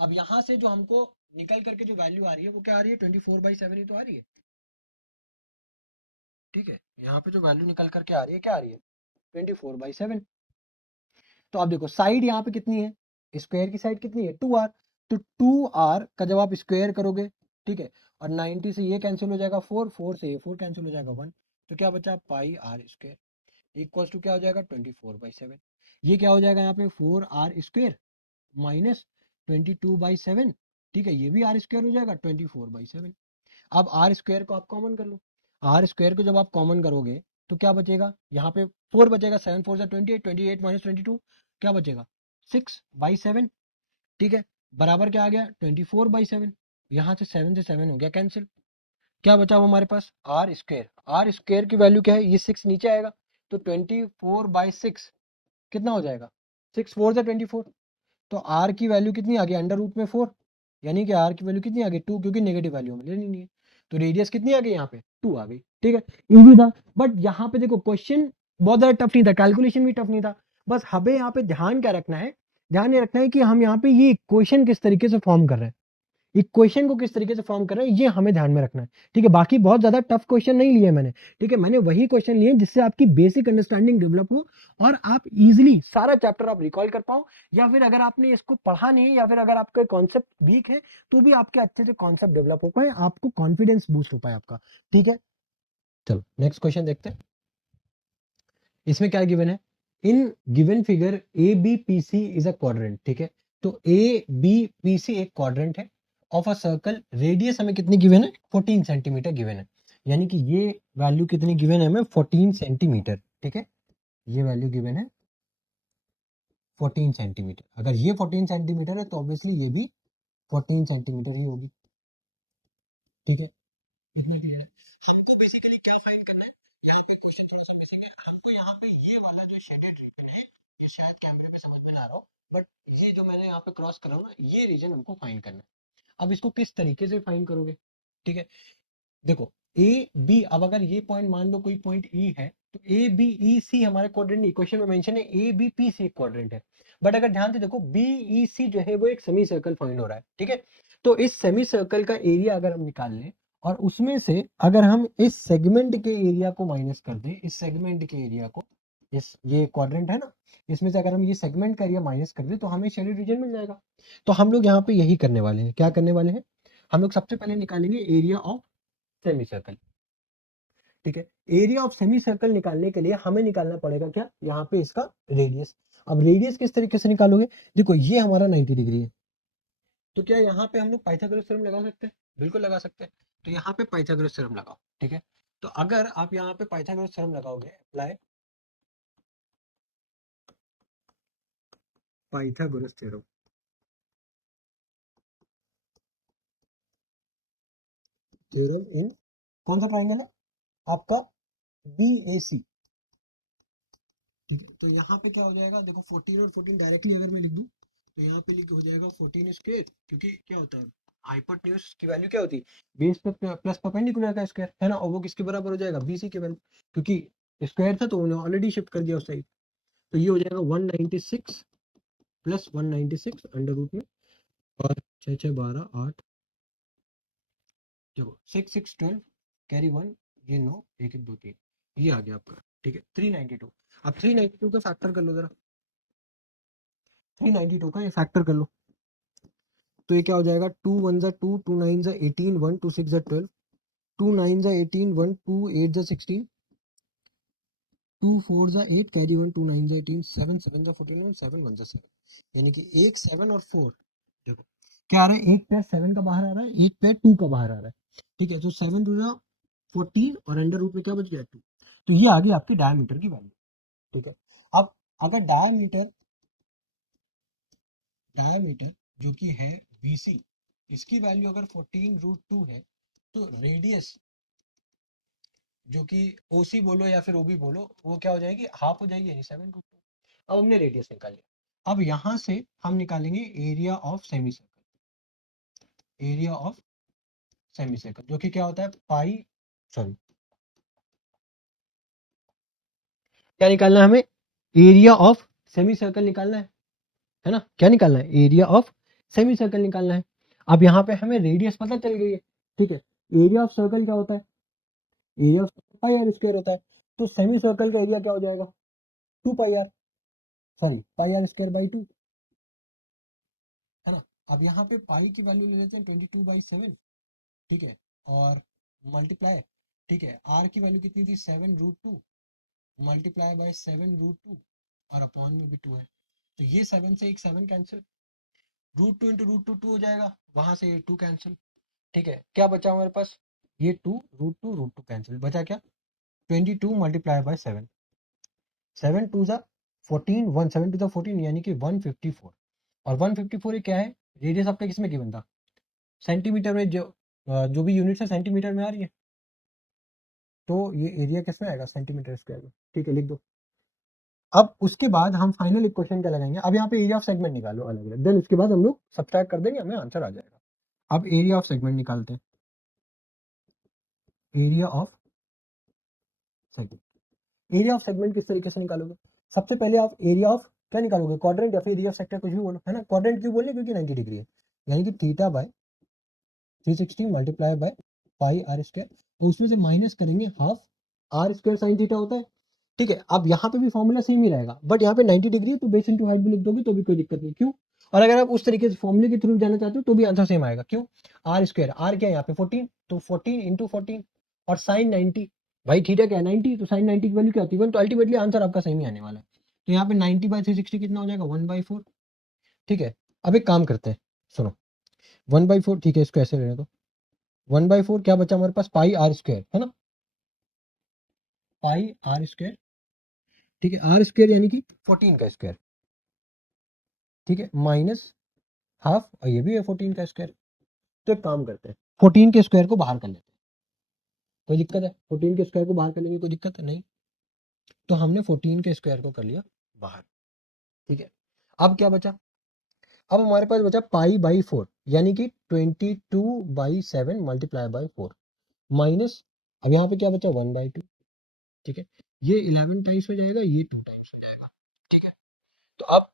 अब यहाँ से जो हमको निकल करके जो वैल्यू आ रही है वो क्या आ रही है? 24/7 ही तो आ रही है, ठीक है। यहाँ पे जो वैल्यू निकल करके आ रही है क्या आ रही है? 24/7। तो आप देखो साइड यहाँ पे कितनी है? स्क्वायर की साइड कितनी है? 2r। तो 2r का जब आप स्क्वायर करोगे, ठीक है, और 90 से ये कैंसिल हो जाएगा 4 से ये 4 कैंसिल हो जाएगा 1, तो क्या बचा? पाई आर स्क्वायर इक्वल्स टू क्या हो जाएगा? 24/7। ये क्या हो जाएगा यहाँ पे? 4r² माइनस 22/7, ठीक है, ये भी आर स्क्वायर हो जाएगा 24/7। अब आर स्क्वायर को आप कॉमन कर लो। आर स्क्वायर को जब आप कॉमन करोगे तो क्या बचेगा? यहाँ पे 4 बचेगा, 7 4 28, 28 माइनस 22 क्या बचेगा? 6/7, ठीक है, बराबर क्या आ गया? 24/7। यहाँ से 7 से 7 हो गया कैंसिल, क्या बचा अब हमारे पास? R square. आर स्क्वायर की वैल्यू क्या है? ये 6 नीचे आएगा, तो 24/6 कितना हो जाएगा? 6 4 से 24, तो आर की वैल्यू कितनी आ गई? अंडर रूट में 4, यानी कि आर की वैल्यू कितनी आ गई? 2, क्योंकि नेगेटिव वैल्यू हमें लेनी नहीं है। तो रेडियस कितनी आ गई यहाँ पे? 2 आ गई, ठीक है। इजी था। बट यहाँ पे देखो क्वेश्चन बहुत ज्यादा टफ नहीं था, कैलकुलेशन भी टफ नहीं था। बस हमें यहाँ पे ध्यान क्या रखना है? ध्यान ये रखना है कि हम यहाँ पे ये इक्वेशन किस तरीके से फॉर्म कर रहे हैं, इक्वेशन को किस तरीके से फॉर्म कर रहे हैं, ये हमें ध्यान में रखना है, ठीक है। बाकी बहुत ज्यादा टफ क्वेश्चन नहीं लिए मैंने, ठीक है, मैंने वही क्वेश्चन लिए जिससे आपकी बेसिक अंडरस्टैंडिंग डेवलप हो और आप इजीली सारा चैप्टर आप रिकॉल कर पाओ, या फिर अगर आपने इसको पढ़ा नहीं, या फिर अगर आपका कॉन्सेप्ट वीक है तो भी आपके अच्छे से कॉन्सेप्ट डेवलप हो पाए, आपको कॉन्फिडेंस बूस्ट हो पाए आपका, ठीक है। चलो नेक्स्ट क्वेश्चन देखते हैं। इसमें क्या गिवन है? In given figure A B P C is a quadrant, ठीक है। तो ए बी पी सी एक क्वाड्रेंट है ऑफ अ सर्कल, रेडियस हमें कितनी गिवन है? 14 सेंटीमीटर गिवन है, यानी कि ये वैल्यू कितनी गिवन है हमें? 14 सेंटीमीटर, ठीक है। ये वैल्यू गिवन है 14 सेंटीमीटर। अगर ये 14 सेंटीमीटर है तो ऑब्वियसली ये भी 14 सेंटीमीटर ही होगी, ठीक है। इतना क्लियर है। हमको बेसिकली क्या फाइंड करना है? यहाँ पे क्वेश्चन थोड़ा सा बेसिक है, हमको यहाँ पे ये वाला जो शेडेड रीजन है, ये शायद कैमरे पे समझ में ना आ रहा हो, बट ये जो मैंने यहाँ पे क्रॉस करा हूं ना, ये रीजन हमको फाइंड करना है। अब इसको किस तरीके से फाइंड करोगे? ठीक है, देखो ए बी, अब अगर ये पॉइंट मान लो कोई पॉइंट ई है, तो ए बी ई सी हमारे क्वाड्रेंट इक्वेशन में मेंशन है, ए बी पी सी एक क्वाड्रेंट है। बट अगर ध्यान से देखो बी ई सी जो है वो एक सेमी सर्कल फाइंड हो रहा है, ठीक है। तो इस सेमी सर्कल का एरिया अगर हम निकाल लें और उसमें से अगर हम इस सेगमेंट के एरिया को माइनस कर दें, इस सेगमेंट के एरिया को, इस ये क्वाड्रेंट है ना, इसमें से अगर हम ये सेगमेंट का एरिया माइनस कर दें तो हमें शेडेड रीजन मिल जाएगा। तो हम लोग यहाँ पे यही करने वाले हैं। क्या करने वाले हैं? हम लोग सबसे पहले निकालेंगे एरिया ऑफ सेमी सर्कल, ठीक है। एरिया ऑफ सेमी सर्कल निकालने के लिए हमें निकालना पड़ेगा क्या? यहाँ पे इसका रेडियस। अब रेडियस किस तरीके से निकालोगे? देखो ये हमारा 90 डिग्री है, तो क्या यहाँ पे हम लोग पाइथागोरस थ्योरम लगा सकते हैं? बिल्कुल लगा सकते हैं। तो यहाँ पे पाइथागोरस थ्योरम लगाओ, ठीक है। तो अगर आप यहाँ पे पाइथागोरस थ्योरम लगाओगे, apply Pythagoras theorem, theorem in कौन सा ट्राइंगल है आपका, BAC। ठीक है, तो यहाँ पे क्या हो जाएगा, देखो 14 और 14 डायरेक्टली अगर मैं लिख दूं तो यहाँ पे लिख हो जाएगा 14 स्क्वायर, क्योंकि क्या होता है हाइपोटेन्यूज की वैल्यू क्या होती है, बेस पे प्लस परपेंडिकुलर का स्क्वायर है ना, और वो किसके बराबर हो जाएगा, BC के बराबर, क्योंकि स्क्वायर था तो उन्होंने ऑलरेडी शिफ्ट कर दिया उस साइड। तो ये हो जाएगा 196 प्लस 196 अंडर रूट में, और 6 6 12 8, देखो 6 6 12 कैरी 1, ये 9 1 1 2 3, ये आ गया आपका। ठीक है 392। अब 392 का फैक्टर कर लो जरा, 392 का ये फैक्टर कर लो, तो ये क्या हो जाएगा, 2 1 जा 2, 2 9 जा 18, 1 2 6 जा 12, 2 9 जा 18, 1 2 8 जा 16, 2 4 जा 8 कैरी 1, 2 9 जा 18, 7 7 जा 14 और 7 1 जा 7, यानी कि 1 7 और 4, देखो क्या आ रहा है, एक पेयर 7 का बाहर आ रहा है, एक पेयर 2 का बाहर आ रहा है। ठीक है, तो 7 टू जा 14 और अंडर रूट में क्या बच गया 2, तो ये आ गई आपकी डायमीटर की वैल्यू। ठीक है, अब अगर डायमीटर डायमीटर जो कि है BC, इसकी वैल्यू अगर 14 रूट 2 है, तो रेडियस जो कि OC बोलो या फिर OB बोलो, वो क्या हो जाएगी, हाफ हो जाएगी, यानी 7 रूट 2। अब हमने रेडियस निकाली, अब यहां से हम निकालेंगे area of semi circle, area of semi circle जो कि क्या होता है पाई, सॉरी क्या निकालना है हमें, एरिया ऑफ सेमी सर्कल निकालना है ना, क्या निकालना है, एरिया ऑफ सेमी सर्कल निकालना है। अब यहाँ पे हमें रेडियस पता चल गई है। ठीक है, एरिया ऑफ सर्कल क्या होता है, area of pi r square होता है, तो सेमी सर्कल का एरिया क्या हो जाएगा, 2 pi r, sorry pi r square by 2, है ना। अब यहाँ पे पाई की वैल्यू ले लेते हैं 22/7। ठीक है, और मल्टीप्लाई, ठीक है आर की वैल्यू कितनी थी 7 रूट 2, मल्टीप्लाई बाय 7 रूट 2, और अपॉन में भी 2 है, तो ये 7 से एक 7 कैंसिल, रूट 2 इंटू रूट 2 2 हो जाएगा, वहां से ये 2 कैंसिल। ठीक है, क्या बचा हमारे पास, ये 2 रूट 2 कैंसिल, बचा क्या, 22 मल्टीप्लाई बाय 7, 7 टू जा 14, 1 7 टू जा 14, यानी कि 154, और 154 ये क्या है, रेडियस आपका किसमें गिवन था, सेंटीमीटर में, जो भी यूनिट है सेंटीमीटर में आ रही है, तो ये एरिया किसमें आएगा, सेंटीमीटर स्क्वायर में। ठीक है, लिख दो। अब उसके बाद हम फाइनल इक्वेशन क्या लगाएंगे, अब यहाँ पे एरिया ऑफ सेगमेंट निकालो अलग अलग, देन उसके बाद हम लोग सब्ट्रैक्ट कर देंगे, हमें आंसर आ जाएगा। अब एरिया ऑफ सेगमेंट निकालते हैं, area of segment, area of segment किस तरीके से निकालोगे, सबसे पहले आप एरिया ऑफ क्या निकालोगे, क्वाड्रेंट या फिर एरिया ऑफ सेक्टर, कुछ भी बोलो, है ना। क्वाड्रेंट क्यों बोले, क्योंकि 90 डिग्री है, यानी कि theta by 360 multiply by pi r square, और उसमें से माइनस करेंगे half r square sine theta होता है। ठीक है, अब यहाँ पे भी फॉर्मूला सेम ही रहेगा, बट यहाँ पे 90 डिग्री है तो बेस इंटू हाइट भी लिख दोगे तो भी कोई दिक्कत नहीं, क्यों, और अगर आप उस तरीके से फॉर्मूले के थ्रू जाना चाहते हो तो भी आंसर सेम आएगा, क्यों, आर स्क्वायर, आर क्या है यहाँ पे 14, तो 14 इंटू 14, और साइन 90, भाई थीटा क्या है 90, तो साइन 90 की वैल्यू क्या होती है 1, तो अल्टीमेटली आंसर आपका सेम ही आने वाला है। तो यहाँ पे 90/360 कितना हो जाएगा 1/4। ठीक है, अब एक काम करते हैं, सुनो 1/4, ठीक है इसको ऐसे रहने दो, 1/4 क्या बचा हमारे पास, पाई आर स्क्वायर, है ना, पाई आर स्क्वायर। ठीक है, आर स्क्वायर यानी कि 14 का स्क्वायर। ठीक है, माइनस हाफ, और ये भी है 14 का स्क्वायर। तो एक काम करते हैं, 14 के स्क्वायर को बाहर कर लेते हैं, कोई दिक्कत है, 14 के स्क्वायर को बाहर कर लेंगे, कोई दिक्कत है नहीं, तो हमने 14 के स्क्वायर को कर लिया बाहर। ठीक है, अब क्या बचा, अब हमारे पास बचा पाई बाई 4, यानी कि 22/7 मल्टीप्लाई बाई 4, माइनस, अब यहाँ पे क्या बचा 1/2। ठीक है, ये 11 टाइम्स हो जाएगा, ये 2 टाइम्स हो जाएगा। ठीक है, तो अब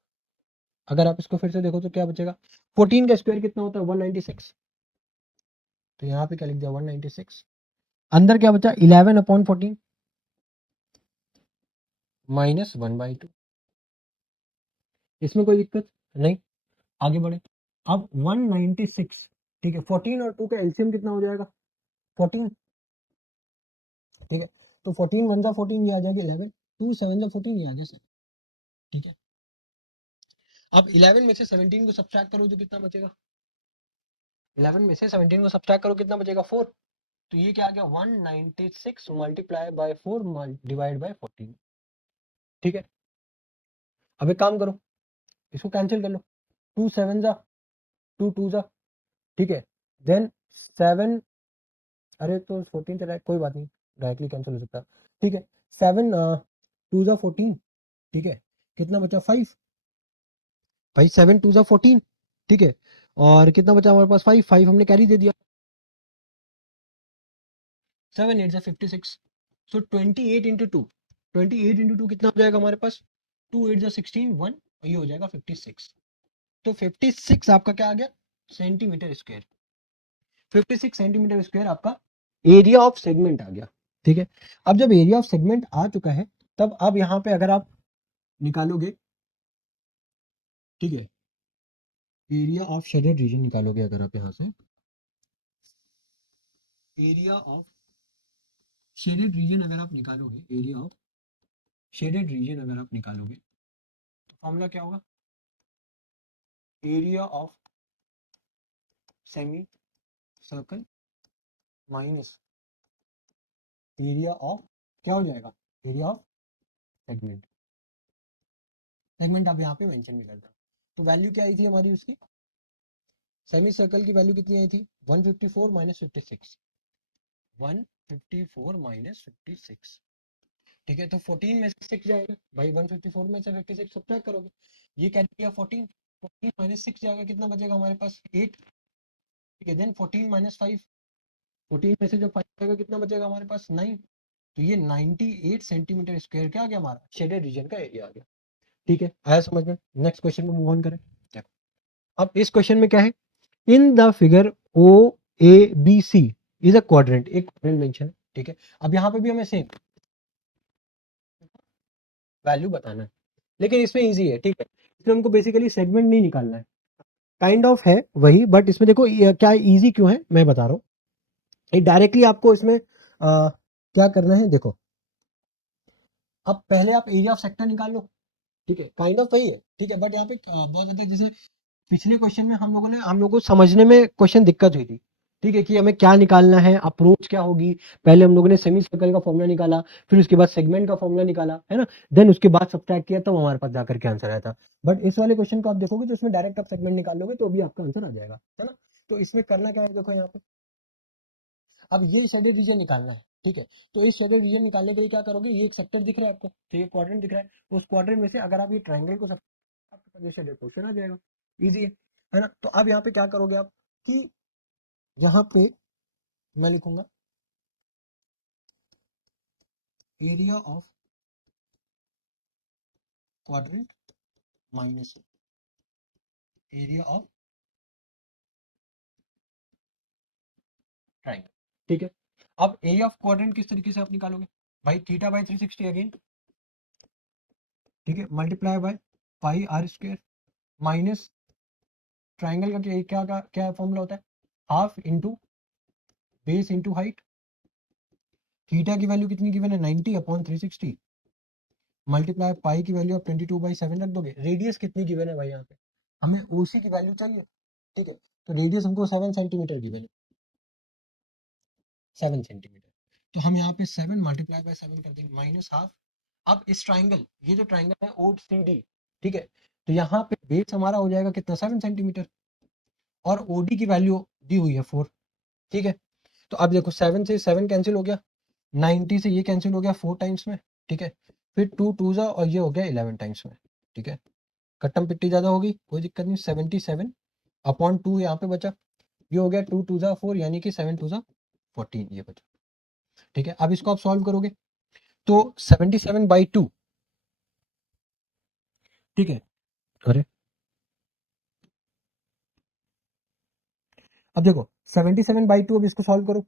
अगर आप इसको फिर से देखो तो क्या बचेगा, 14 का स्क्वायर कितना होता है 196, तो यहाँ पे क्या लिख दिया 196, अंदर क्या बचा 11/14 माइनस 1/2, इसमें कोई दिक्कत नहीं, आगे बढ़े। अब 196, ठीक है 14 और 2 का एलसीएम कितना हो जाएगा 14। ठीक है, तो 14 1 जा 14, ये आ जाएगा 11, 2 7 जा 14, ये आ जाएगा 7। ठीक है, अब 11 में से 17 को सब्ट्रैक्ट करो तो कितना बचेगा, 11 में से 17 को सब्ट्रैक्ट करो कितना बचेगा 4, तो ये क्या आ गया 196 मल्टीप्लाई बाय 4 डिवाइड बाय 14। ठीक है, अब एक काम करो, इसको कैंसिल कर लो, 2 7 जा 2 2 जा, ठीक है, देन 7 अरे तो 14 चला, कोई बात नहीं, डायरेक्टली कैंसिल हो सकता है। ठीक है, 7 टू ज़ा 14, ठीक है, कितना बचा 5, भाई 7 टू ज़ा 14, ठीक है, और कितना बचा हमारे पास 5, 5 हमने कैरी दे दिया, 7 8 ज़ा 56, सो 28 इंटू टू, 28 इंटू टू कितना हो जाएगा हमारे पास, 2 8 ज़ा 16 1, और ये हो जाएगा 56। तो 56 आपका क्या आ गया, सेंटीमीटर स्क्वायर, 56 सेंटीमीटर स्क्वायर आपका एरिया ऑफ सेगमेंट आ गया। ठीक है, अब जब एरिया ऑफ सेगमेंट आ चुका है, तब अब यहाँ पे अगर आप निकालोगे, ठीक है, एरिया ऑफ शेडेड रीजन निकालोगे, अगर आप यहाँ से एरिया ऑफ शेडेड रीजन अगर आप निकालोगे, एरिया ऑफ शेडेड रीजन अगर आप निकालोगे, तो फॉर्मूला क्या होगा, area of semi circle minus area of, क्या हो जाएगा, एरिया ऑफ सेगमेंट, सेगमेंट आप यहाँ पे मेंशन भी कर दो। तो वैल्यू क्या आई थी हमारी उसकी, सेमी सर्कल की वैल्यू कितनी आई थी, 154 माइनस 56, 154 माइनस 56, ठीक है, तो 14 में से 6 जाएगा भाई, 154 में से 56 सब्ट्रैक्ट करोगे, ये क्या दिया 14, 14 माइनस 6 जाएगा, कितना बचेगा हमारे पास 8, ठीक है, देन 14 माइनस 5, 14 में से जब 5 जाएगा कितना बचेगा हमारे पास 9, तो ये 98 सेंटीमीटर स्क्वायर क्या आ गया हमारा शेडेड रीजन का एरिया आ गया। ठीक है, आया समझ में, नेक्स्ट क्वेश्चन में मूव ऑन करें। अब इस क्वेश्चन में क्या है, in the figure O A B C is a quadrant, एक क्वाड्रेंट मेंशन है, ठीक है, अब यहाँ पे भी हमें सेम वैल्यू बताना है, लेकिन इसमें इजी है, ठीक है, इसमें हमको बेसिकली सेगमेंट नहीं निकालना है, काइंड ऑफ है वही, बट इसमें देखो क्या इजी क्यों है मैं बता रहा हूँ, ये डायरेक्टली आपको इसमें क्या करना है, देखो अब पहले आप एरिया ऑफ सेक्टर निकाल लो, ठीक है, काइंड ऑफ वही है, ठीक है, बट यहाँ पे बहुत ज्यादा, जैसे पिछले क्वेश्चन में हम लोगों को समझने में क्वेश्चन दिक्कत हुई थी, ठीक है, कि हमें क्या निकालना है, अप्रोच क्या होगी, पहले हम लोगों ने सेमी सर्कल का फॉर्मूला निकाला, फिर उसके बाद सेगमेंट का फॉर्मूला निकाला, है ना, देन उसके बाद सब्ट्रैक्ट किया, तब हमारे पास जाकर के आंसर आया था। बट इस वाले क्वेश्चन को आप देखोगे तो इसमें डायरेक्ट आप सेगमेंट निकाल लोगे तो भी आपका आंसर आ जाएगा, है ना। तो इसमें करना क्या है, देखो यहाँ पे अब ये शेडेड रीजन निकालना है, ठीक है, तो इस शेडेड रीजन निकालने के लिए क्या करोगे, ये एक सेक्टर दिख रहा है आपको, तो ये क्वाड्रेंट दिख रहा है, उस क्वाड्रेंट में से अगर आप ये ट्राइंगल को आपके पास ये शेडेड पोर्शन आ जाएगा, इजी है ना। तो अब यहाँ पे क्या करोगे आप, कि यहाँ पे मैं लिखूंगा area of quadrant minus area of triangle, ठीक है। अब एरिया ऑफ क्वाड्रेंट किस तरीके से आप निकालोगे, भाई थीटा बाई 360 अगेन, ठीक है, multiply by pi r square minus triangle का क्या क्या फॉर्मूला होता है, half into base into height, theta की वैल्यू कितनी गिवन है 90 अपॉन 360, मल्टीप्लाई पाई की वैल्यू आप 22/7 रख दोगे, रेडियस कितनी गिवन है भाई, यहाँ पे हमें ओसी की वैल्यू चाहिए, ठीक है, तो रेडियस हमको 7 सेंटीमीटर गिवन है, 7 सेंटीमीटर, तो हम यहाँ पे 7 मल्टीप्लाई बाय 7 कर देंगे माइनस हाफ। अब इस ट्राइंगल, ये जो ट्राइंगल है ओ सी डी, ठीक है, तो यहाँ पे बेस हमारा हो जाएगा कितना 7 सेंटीमीटर, और ओडी की वैल्यू दी हुई है 4, ठीक है, तो अब देखो 7 से 7 कैंसिल हो गया, 90 से ये कैंसिल हो गया 4 टाइम्स में, ठीक है, फिर 2 टू जा और ये हो गया 11 टाइम्स में, ठीक है, कट्टम पिट्टी ज्यादा होगी कोई दिक्कत नहीं, 77 अपॉन 2 यहाँ पे बचा, ये हो गया 2 टू जा 4 यानी कि 7 टू जा 14 ये बचा, ठीक है। अब इसको आप सॉल्व करोगे तो 77/2, ठीक है, अरे अब देखो 77/2, अब इसको सॉल्व करो,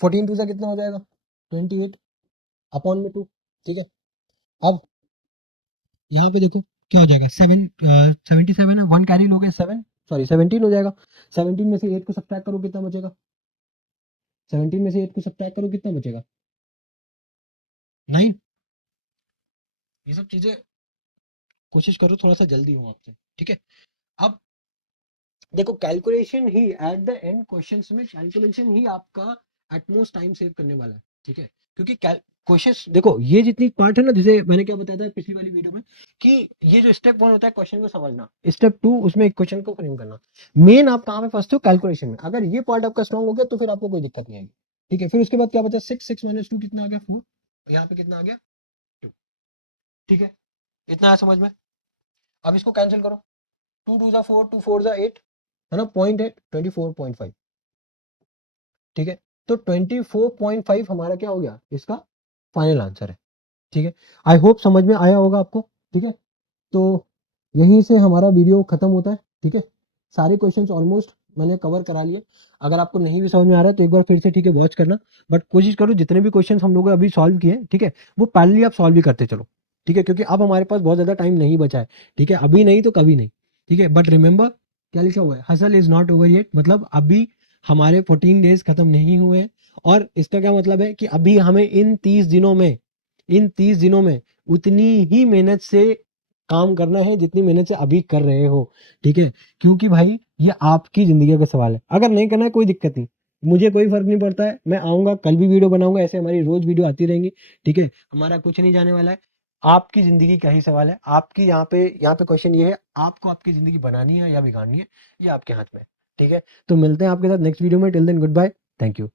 14 टू जा कितना हो जाएगा 28 अपॉन में 2, ठीक है, अब यहाँ पे देखो क्या हो जाएगा, 77 है, 1 कैरी लोगे 7, सॉरी 17 हो जाएगा, 17 में से 8 को सब्ट्रैक्ट करो कितना बचेगा, 17 में से 8 को सब्ट्रैक्ट करो कितना बचेगा 9, ये सब चीजें कोशिश करो थोड़ा सा जल्दी हो आपसे, ठीक है। अब देखो calculation he at the end questions में कैलकुलेशन ही आपका एटमोस्ट टाइम सेव करने वाला है, ठीक है, क्योंकि क्वेश्चंस देखो, ये जितनी पार्ट है ना, जैसे मैंने क्या बताया था पिछली वाली वीडियो में कि ये जो स्टेप 1 होता है क्वेश्चन को समझना, स्टेप 2 उसमें एक क्वेश्चन को फ्रेम करना, मेन आप कहाँ पे फंसते हो, कैलकुलेशन में। अगर ये पार्ट आपका स्ट्रांग हो गया तो फिर आपको कोई दिक्कत नहीं आएगी। ठीक है, फिर उसके बाद क्या बचा, 6 कितना आ गया, 4, यहाँ पे कितना आ गया, 2। ठीक है, इतना है समझ में। अब इसको कैंसिल करो, 2 2 जा 4, 2 4 जा 8, है ना, पॉइंट है 24.5। ठीक है, तो 24.5 हमारा क्या हो गया, इसका फाइनल आंसर है। ठीक है, आई होप समझ में आया होगा आपको। ठीक है, तो यहीं से हमारा वीडियो खत्म होता है। ठीक है, सारे क्वेश्चंस ऑलमोस्ट मैंने कवर करा लिए। अगर आपको नहीं भी समझ में आ रहा है तो एक बार फिर से, ठीक है, वॉच करना। बट कोशिश करो जितने भी क्वेश्चंस हम लोग अभी सॉल्व किए, ठीक है, वो पैरेलली आप सॉल्व भी करते चलो। ठीक है, क्योंकि अब हमारे पास बहुत ज़्यादा टाइम नहीं बचा है। ठीक है, अभी नहीं तो कभी नहीं। ठीक है, बट रिमेंबर क्या लिखा हुआ है, hustle is not over yet, मतलब अभी हमारे 14 डेज खत्म नहीं हुए हैं। और इसका क्या मतलब है कि अभी हमें इन 30 दिनों में उतनी ही मेहनत से काम करना है जितनी मेहनत से अभी कर रहे हो। ठीक है, क्योंकि भाई ये आपकी जिंदगी का सवाल है। अगर नहीं करना है कोई दिक्कत नहीं, मुझे कोई फर्क नहीं पड़ता है, मैं आऊंगा कल भी वीडियो बनाऊंगा, ऐसे हमारी रोज वीडियो आती रहेंगी। ठीक है, हमारा कुछ नहीं जाने वाला है। आपकी जिंदगी का ही सवाल है, आपकी यहाँ पे क्वेश्चन ये है, आपको आपकी जिंदगी बनानी है या बिगाड़नी है, ये आपके हाथ में है। ठीक है, तो मिलते हैं आपके साथ नेक्स्ट वीडियो में। Till then good bye, thank you.